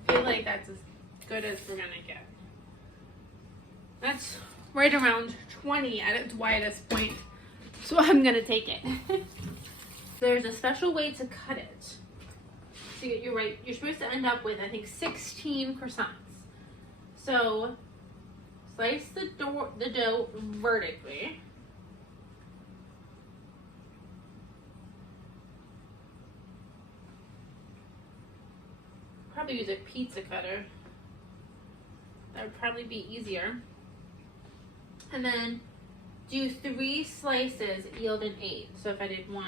I feel like that's as good as we're gonna get. That's right around 20 at its widest point, so I'm gonna take it. There's a special way to cut it. So you're right, you're supposed to end up with, I think, 16 croissants. So slice the dough vertically. Probably use a pizza cutter. That would probably be easier. And then do 3 slices, yielding 8. So if I did 1,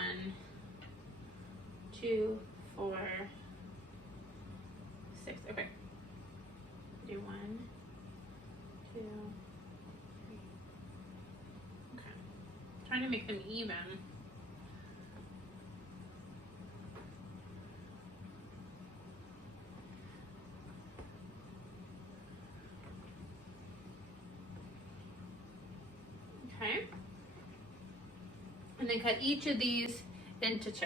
2, 4, 6. Okay. Do 1, 2, 3. Okay. Trying to make them even. Okay. and then cut each of these into 2.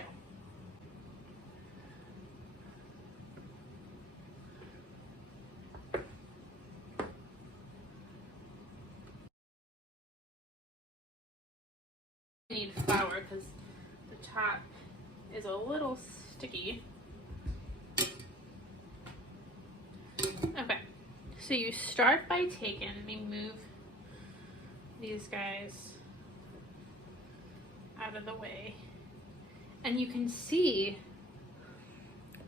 I need flour because the top is a little sticky. Okay, so you start by taking, let me move these guys out of the way. And you can see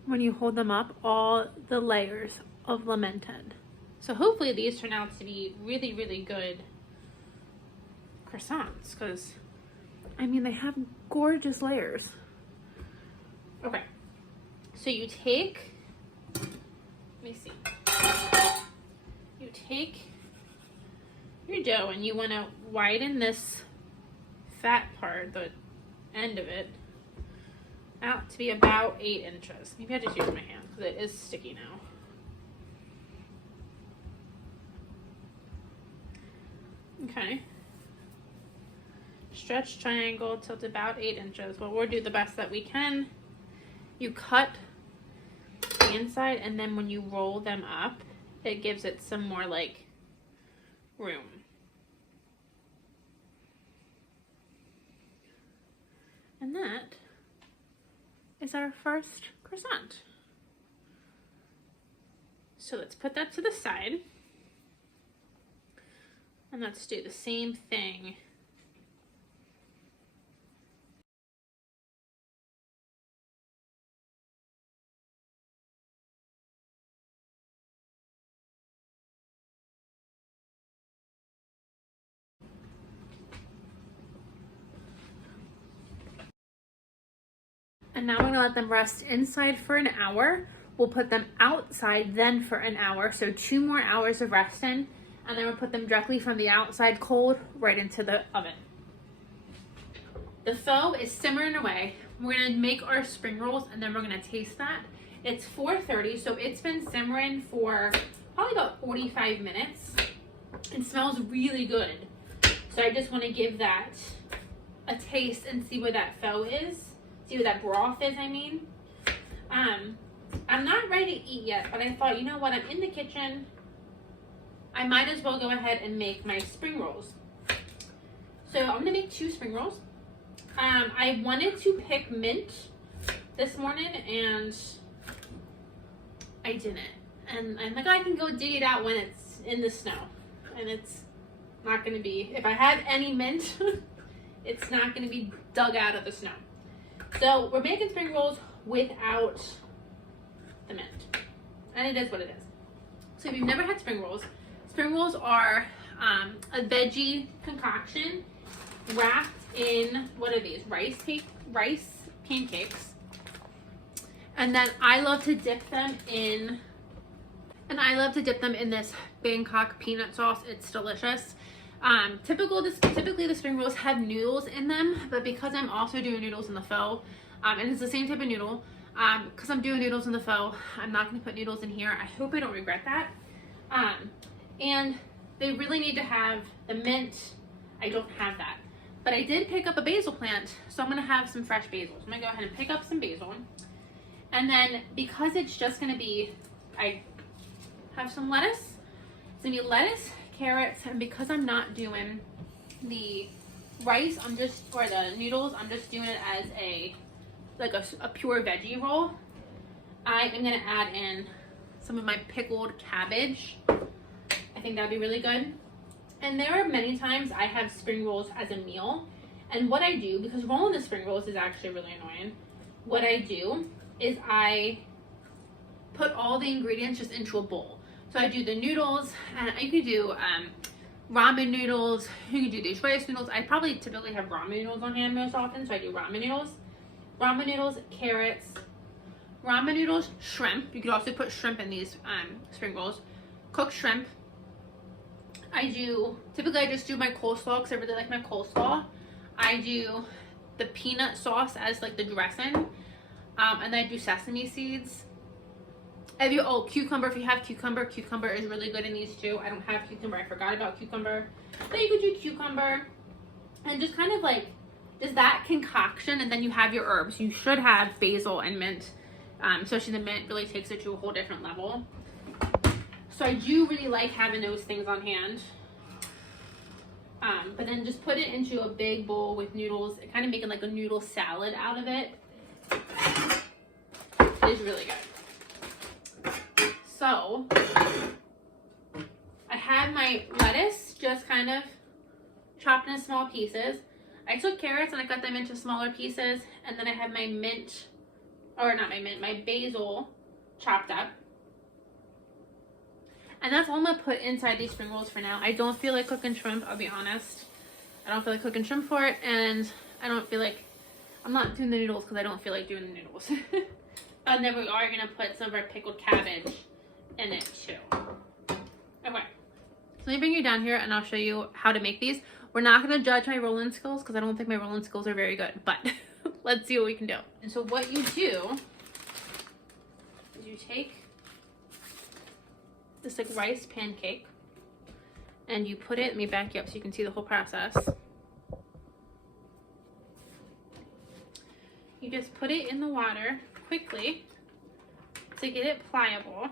when you hold them up all the layers of lamented. So hopefully these turn out to be really, really good croissants because, I mean, they have gorgeous layers. Okay, so you take, let me see. You take your dough and you want to widen this fat part, the end of it, out to be about 8 inches. Maybe I just use my hand because it is sticky now. Okay. Stretch triangle till it's about 8 inches. Well, we'll do the best that we can. You cut the inside, and then when you roll them up, it gives it some more like room. And that is our first croissant. So let's put that to the side. And let's do the same thing . And now we're gonna let them rest inside for an hour. We'll put them outside then for an hour, so 2 more hours of resting, and then we'll put them directly from the outside cold right into the oven. The faux is simmering away. We're gonna make our spring rolls and then we're gonna taste that. It's 4:30, so it's been simmering for probably about 45 minutes. It smells really good. So I just wanna give that a taste and see where that faux is. See what that broth is, I mean. I'm not ready to eat yet, but I thought, you know what, I'm in the kitchen. I might as well go ahead and make my spring rolls. So I'm gonna make 2 spring rolls. I wanted to pick mint this morning and I didn't. And I'm like, I can go dig it out when it's in the snow. And it's not gonna be, if I have any mint, it's not gonna be dug out of the snow. So we're making spring rolls without the mint. And it is what it is. So if you've never had spring rolls are a veggie concoction wrapped in, what are these? Rice pancakes. And then I love to dip them in, this Bangkok peanut sauce. It's delicious. Typically the spring rolls have noodles in them, but because I'm also doing noodles in the faux, and it's the same type of noodle, because I'm doing noodles in the faux, I'm not going to put noodles in here. I hope I don't regret that. And they really need to have the mint. I don't have that, but I did pick up a basil plant, so I'm going to have some fresh basil. So I'm going to go ahead and pick up some basil, and then because it's just going to be, I have some lettuce. It's going to be lettuce, carrots, and because I'm not doing the rice, or the noodles, I'm just doing it as a pure veggie roll. I am gonna add in some of my pickled cabbage. I think that'd be really good. And there are many times I have spring rolls as a meal, and what I do, because rolling the spring rolls is actually really annoying, what I do is I put all the ingredients just into a bowl. So I do the noodles, and you could do ramen noodles, you could do these rice noodles. I probably typically have ramen noodles on hand most often, so I do ramen noodles, carrots, ramen noodles, shrimp. You could also put shrimp in these spring rolls. Cooked shrimp. Typically I just do my coleslaw because I really like my coleslaw. I do the peanut sauce as like the dressing, and then I do sesame seeds. Cucumber, if you have cucumber is really good in these too. I don't have cucumber, I forgot about cucumber. Then you could do cucumber and just kind of like just that concoction, and then you have your herbs. You should have basil and mint, especially the mint really takes it to a whole different level. So I do really like having those things on hand. But then just put it into a big bowl with noodles, kind of making like a noodle salad out of it. It is really good. So I had my lettuce just kind of chopped in small pieces. I took carrots and I cut them into smaller pieces, and then I have my mint, or not my mint, my basil chopped up. And that's all I'm going to put inside these spring rolls for now. I don't feel like cooking shrimp, I'll be honest. I don't feel like cooking shrimp for it, and I don't feel like, I'm not doing the noodles because I don't feel like doing the noodles. And then we are going to put some of our pickled cabbage in it too. Okay. So let me bring you down here and I'll show you how to make these. We're not going to judge my rolling skills because I don't think my rolling skills are very good, but let's see what we can do. And so what you do is you take this like rice pancake and you put it, let me back you up so you can see the whole process. You just put it in the water quickly to get it pliable.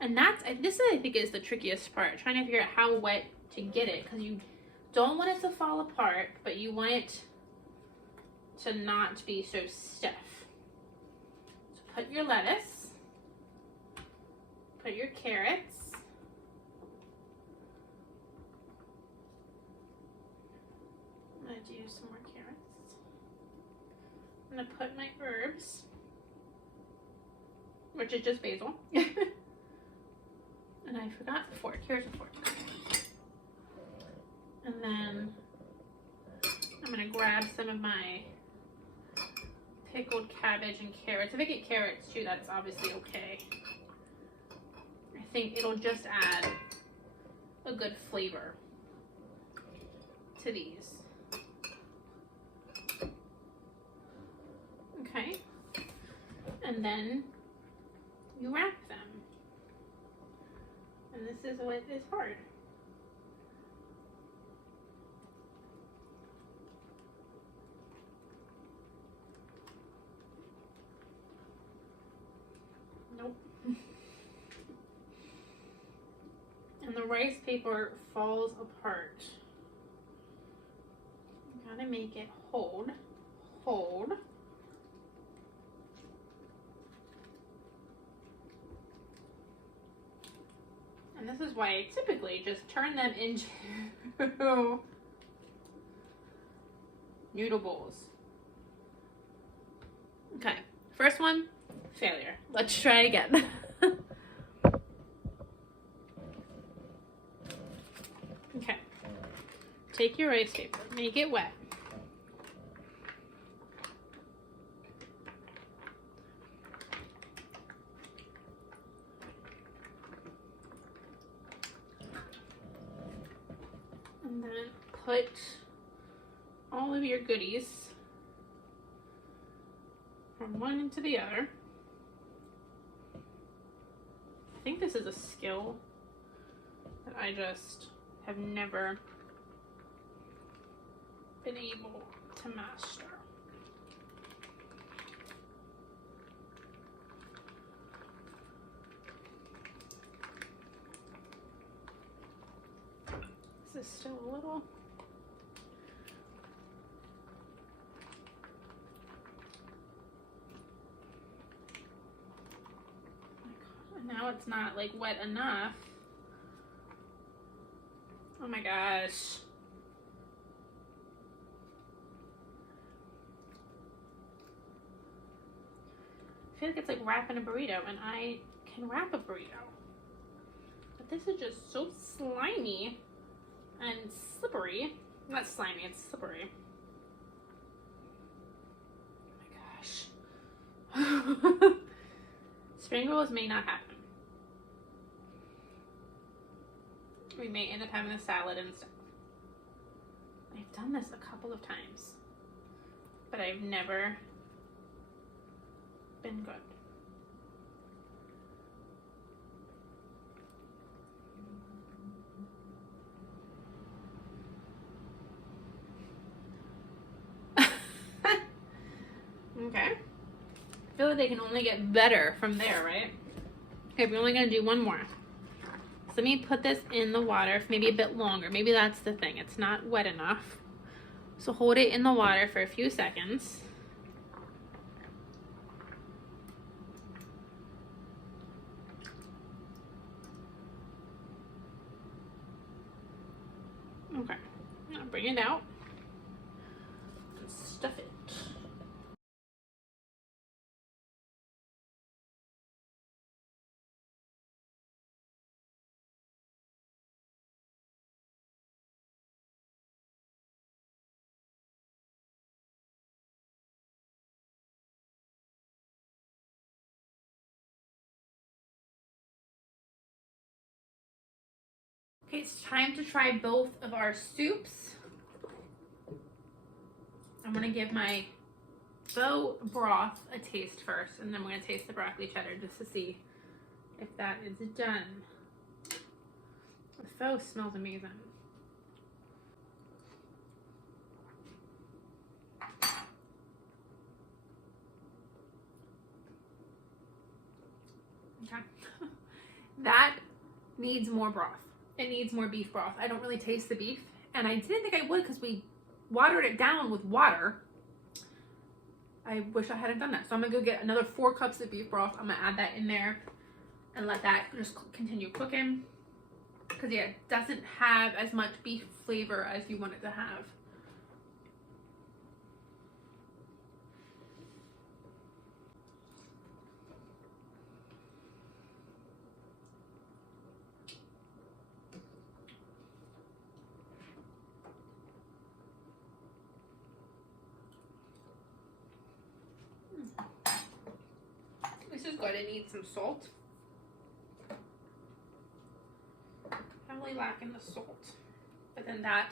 And this I think is the trickiest part, trying to figure out how wet to get it, because you don't want it to fall apart, but you want it to not be so stiff. So put your lettuce, put your carrots, I'm going to do some more carrots. I'm going to put my herbs, which is just basil. And I forgot the fork. Here's a fork. And then I'm going to grab some of my pickled cabbage and carrots. If I get carrots too, that's obviously okay. I think it'll just add a good flavor to these. Okay. And then you wrap them. And this is what is hard. Nope. And the rice paper falls apart. You gotta make it hold. And this is why I typically just turn them into noodle bowls. Okay, first one, failure. Let's try again. Okay, take your rice paper, make it wet. And then put all of your goodies from one into the other. I think this is a skill that I just have never been able to master. This is still a little. Oh my God. Now it's not like wet enough. Oh my gosh. I feel like it's like wrapping a burrito, and I can wrap a burrito. But this is just so slimy and slippery. Not slimy, it's slippery. Oh my gosh. Spring rolls may not happen. We may end up having a salad instead. I've done this a couple of times, but I've never been good. Okay. I feel like they can only get better from there, right? Okay, we're only gonna do one more. So let me put this in the water for maybe a bit longer. Maybe that's the thing. It's not wet enough. So hold it in the water for a few seconds. Okay, now bring it out and stuff it. Okay, it's time to try both of our soups. I'm gonna give my faux broth a taste first, and then we're gonna taste the broccoli cheddar just to see if that is done. The faux smells amazing. Okay. That needs more broth. It needs more beef broth. I don't really taste the beef, and I didn't think I would because we watered it down with water. I wish I hadn't done that. So I'm gonna go get another 4 cups of beef broth. I'm gonna add that in there and let that just continue cooking. Because yeah, it doesn't have as much beef flavor as you want it to have. This is good. It needs some salt. I'm really lacking the salt, but then that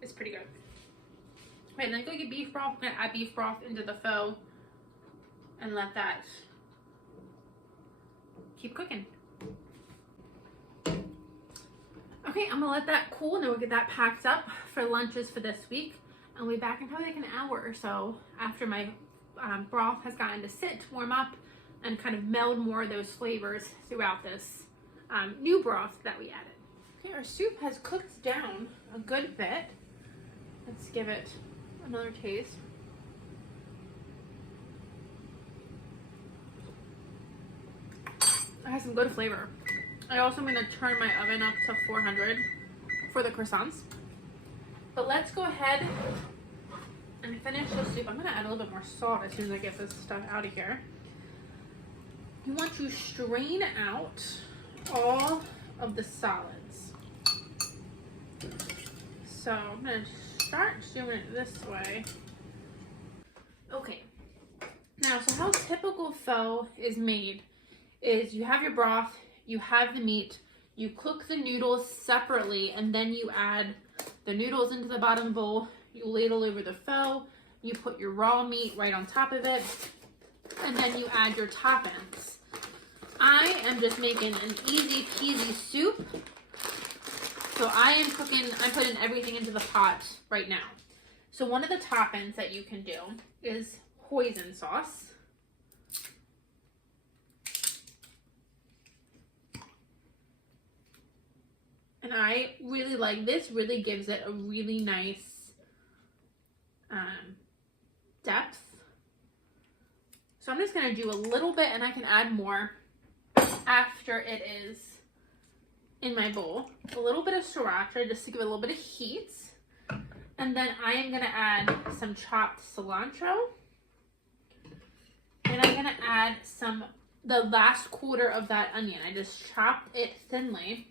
is pretty good. Right, then go get beef broth. I'm gonna add beef broth into the faux and let that keep cooking. Okay, I'm gonna let that cool, and then we'll get that packed up for lunches for this week. I'll be back in probably like an hour or so after my broth has gotten to sit, warm up, and kind of meld more of those flavors throughout this new broth that we added. Okay, our soup has cooked down a good bit. Let's give it another taste. It has some good flavor. I also am going to turn my oven up to 400 for the croissants. But let's go ahead and finish the soup. I'm going to add a little bit more salt as soon as I get this stuff out of here. You want to strain out all of the solids. So I'm going to start doing it this way. Okay. Now, so how typical pho is made is you have your broth, you have the meat, you cook the noodles separately, and then you add the noodles into the bottom bowl, you ladle over the pho, you put your raw meat right on top of it, and then you add your toppings. I am just making an easy peasy soup. So I'm putting everything into the pot right now. So one of the toppings that you can do is hoisin sauce. And I really like this, really gives it a really nice depth. So I'm just gonna do a little bit, and I can add more after it is in my bowl. A little bit of sriracha just to give it a little bit of heat. And then I am gonna add some chopped cilantro. And I'm gonna add the last quarter of that onion. I just chopped it thinly.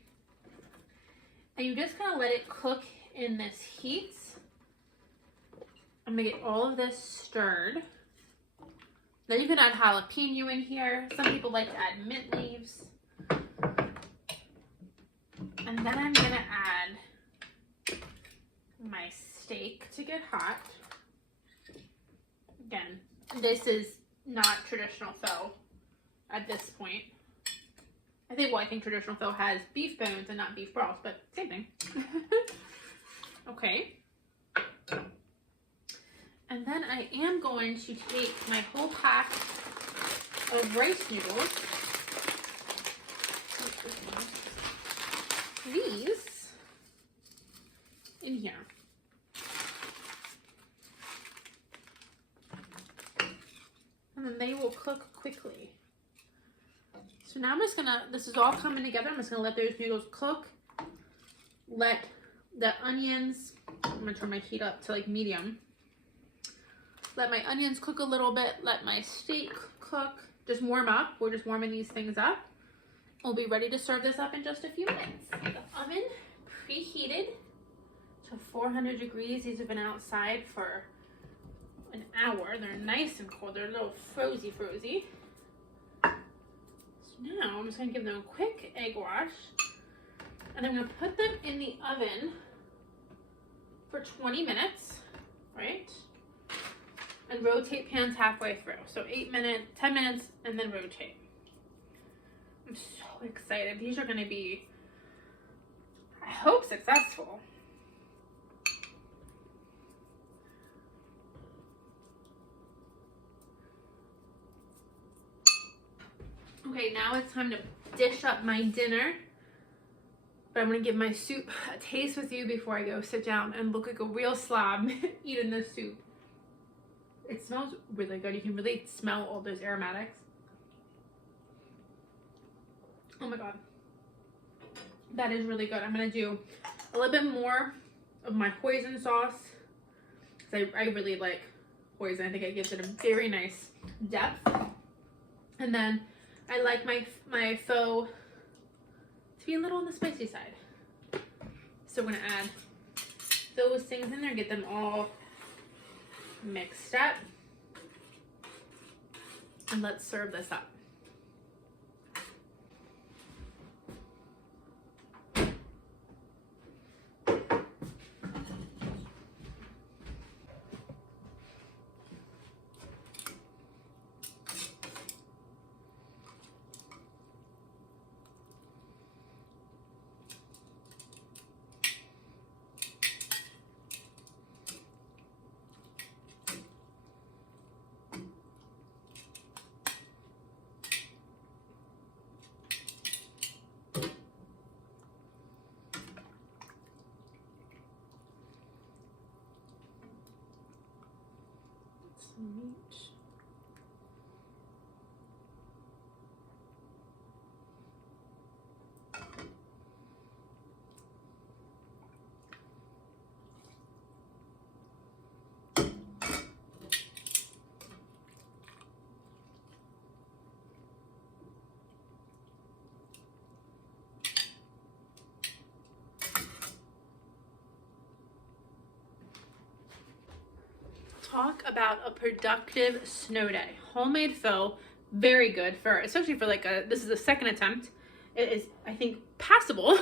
And you just kind of let it cook in this heat. I'm gonna get all of this stirred. Then you can add jalapeno in here. Some people like to add mint leaves. And then I'm gonna add my steak to get hot. Again, this is not traditional pho at this point. I think traditional pho has beef bones and not beef broth, but same thing. Okay. And then I am going to take my whole pack of rice noodles. These in here. And then they will cook quickly. So now I'm just gonna, this is all coming together. I'm just gonna let those noodles cook. Let the onions, I'm gonna turn my heat up to like medium. Let my onions cook a little bit. Let my steak cook. Just warm up. We're just warming these things up. We'll be ready to serve this up in just a few minutes. The oven preheated to 400 degrees. These have been outside for an hour. They're nice and cold. They're a little frozy. So now I'm just gonna give them a quick egg wash. And I'm gonna put them in the oven for 20 minutes, right? And rotate pans halfway through. So 8 minutes, 10 minutes, and then rotate. I'm so excited. These are gonna be, I hope, successful. Okay, now it's time to dish up my dinner. But I'm gonna give my soup a taste with you before I go sit down and look like a real slob eating this soup. It smells really good. You can really smell all those aromatics. Oh my god. That is really good. I'm gonna do a little bit more of my hoisin sauce. Because I really like hoisin. I think it gives it a very nice depth. And then I like my pho to be a little on the spicy side. So I'm gonna add those things in there, get them all mixed up. And let's serve this up. Meat. Talk about a productive snow day. Homemade pho, very good for, especially for like this is the second attempt. It is, I think, passable.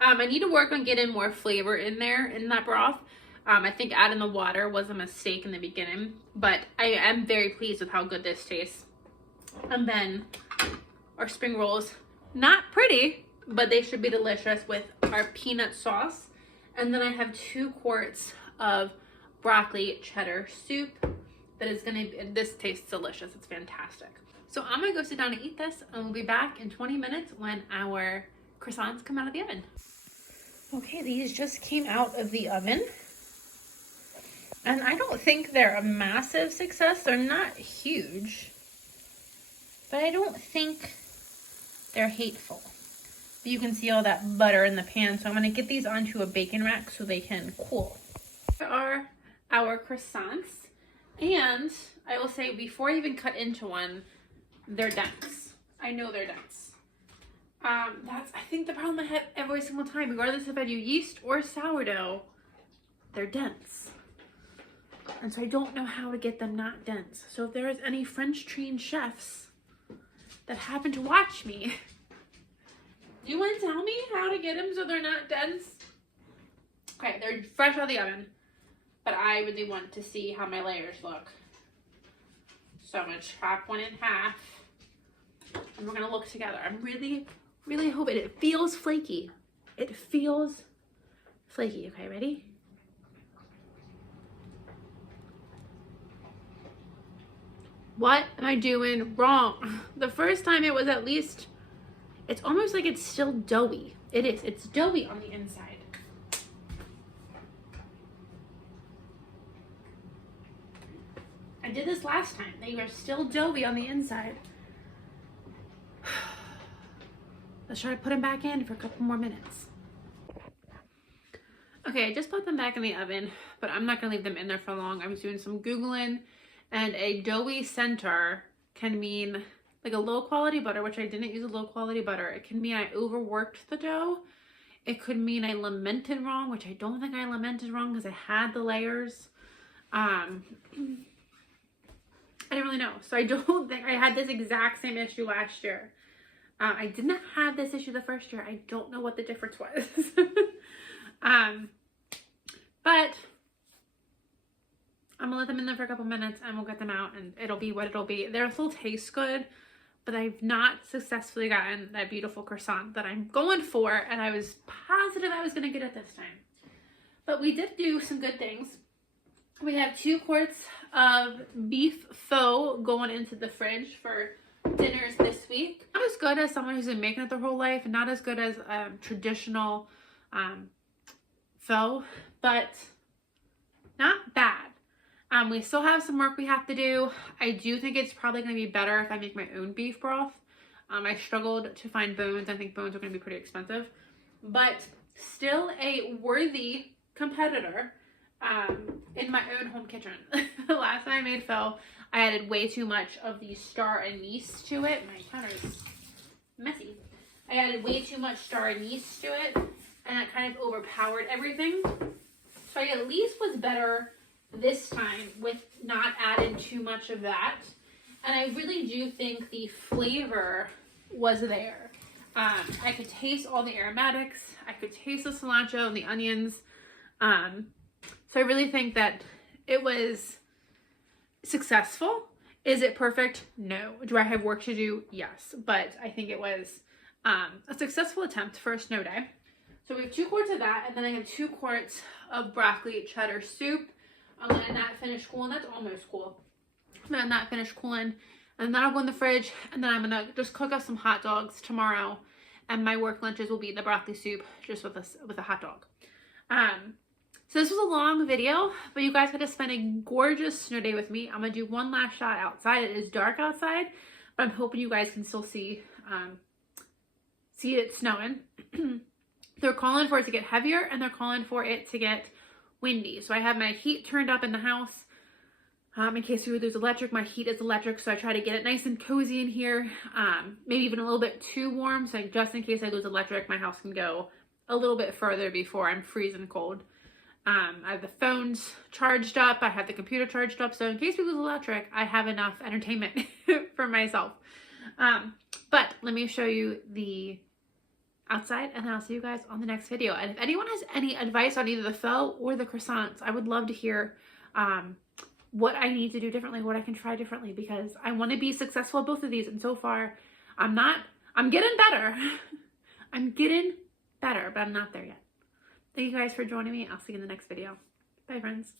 I need to work on getting more flavor in there in that broth. I think adding the water was a mistake in the beginning, but I am very pleased with how good this tastes. And then our spring rolls, not pretty, but they should be delicious with our peanut sauce. And then I have 2 quarts of broccoli cheddar soup that is gonna, this tastes delicious. It's fantastic. So I'm gonna go sit down and eat this, and we'll be back in 20 minutes when our croissants come out of the oven. Okay, these just came out of the oven. And I don't think they're a massive success. They're not huge, but I don't think they're hateful. But you can see all that butter in the pan, so I'm gonna get these onto a bacon rack so they can cool. Here are our croissants, and I will say before I even cut into one, they're dense. I know they're dense. That's, I think, the problem I have every single time, regardless if I do yeast or sourdough, they're dense. And so I don't know how to get them not dense. So if there is any French trained chefs that happen to watch me, do you want to tell me how to get them so they're not dense? Okay, they're fresh out of the oven. But I really want to see how my layers look. So I'm going to chop one in half. And we're going to look together. I'm really, really hoping it feels flaky. It feels flaky. Okay, ready? What am I doing wrong? The first time it was at least, it's almost like it's still doughy. It is. It's doughy on the inside. I did this last time. They were still doughy on the inside. Let's try to put them back in for a couple more minutes. Okay, I just put them back in the oven, but I'm not going to leave them in there for long. I was doing some Googling, and a doughy center can mean like a low quality butter, which I didn't use a low quality butter. It can mean I overworked the dough. It could mean I lamented wrong, which I don't think I lamented wrong because I had the layers. I didn't really know. So I don't think I had this exact same issue last year. I did not have this issue the first year. I don't know what the difference was. But I'm gonna let them in there for a couple minutes and we'll get them out and it'll be what it'll be. They'll still taste good, but I've not successfully gotten that beautiful croissant that I'm going for, and I was positive I was gonna get it this time. But we did do some good things. We have 2 quarts of beef faux going into the fridge for dinners this week. Not as good as someone who's been making it their whole life, and not as good as traditional faux, but not bad. We still have some work we have to do. I do think it's probably going to be better if I make my own beef broth. I struggled to find bones. I think bones are going to be pretty expensive, but still a worthy competitor in my own home kitchen. The last time I made faux, I added way too much of the star anise to it. My counter is messy. I added way too much star anise to it, and it kind of overpowered everything. So I at least was better this time with not adding too much of that. And I really do think the flavor was there. I could taste all the aromatics. I could taste the cilantro and the onions. So I really think that it was successful. Is it perfect? No. Do I have work to do? Yes. But I think it was a successful attempt for a snow day. So we have 2 quarts of that, and then I have 2 quarts of broccoli cheddar soup. I'm letting that finish cooling. That's almost cool. I'm letting that finish cooling, and then I'll go in the fridge, and then I'm gonna just cook up some hot dogs tomorrow, and my work lunches will be the broccoli soup just with a hot dog. So this was a long video, but you guys got to spend a gorgeous snow day with me. I'm gonna do one last shot outside. It is dark outside, but I'm hoping you guys can still see it snowing. They're calling for it to get heavier, and they're calling for it to get windy. So I have my heat turned up in the house. In case we would lose electric, my heat is electric, so I try to get it nice and cozy in here. Maybe even a little bit too warm, so just in case I lose electric, my house can go a little bit further before I'm freezing cold. I have the phones charged up. I have the computer charged up. So in case we lose electric, I have enough entertainment for myself. But let me show you the outside, and then I'll see you guys on the next video. And if anyone has any advice on either the faux or the croissants, I would love to hear what I need to do differently, what I can try differently, because I want to be successful at both of these. And so far, I'm getting better. I'm getting better, but I'm not there yet. Thank you guys for joining me. I'll see you in the next video. Bye, friends.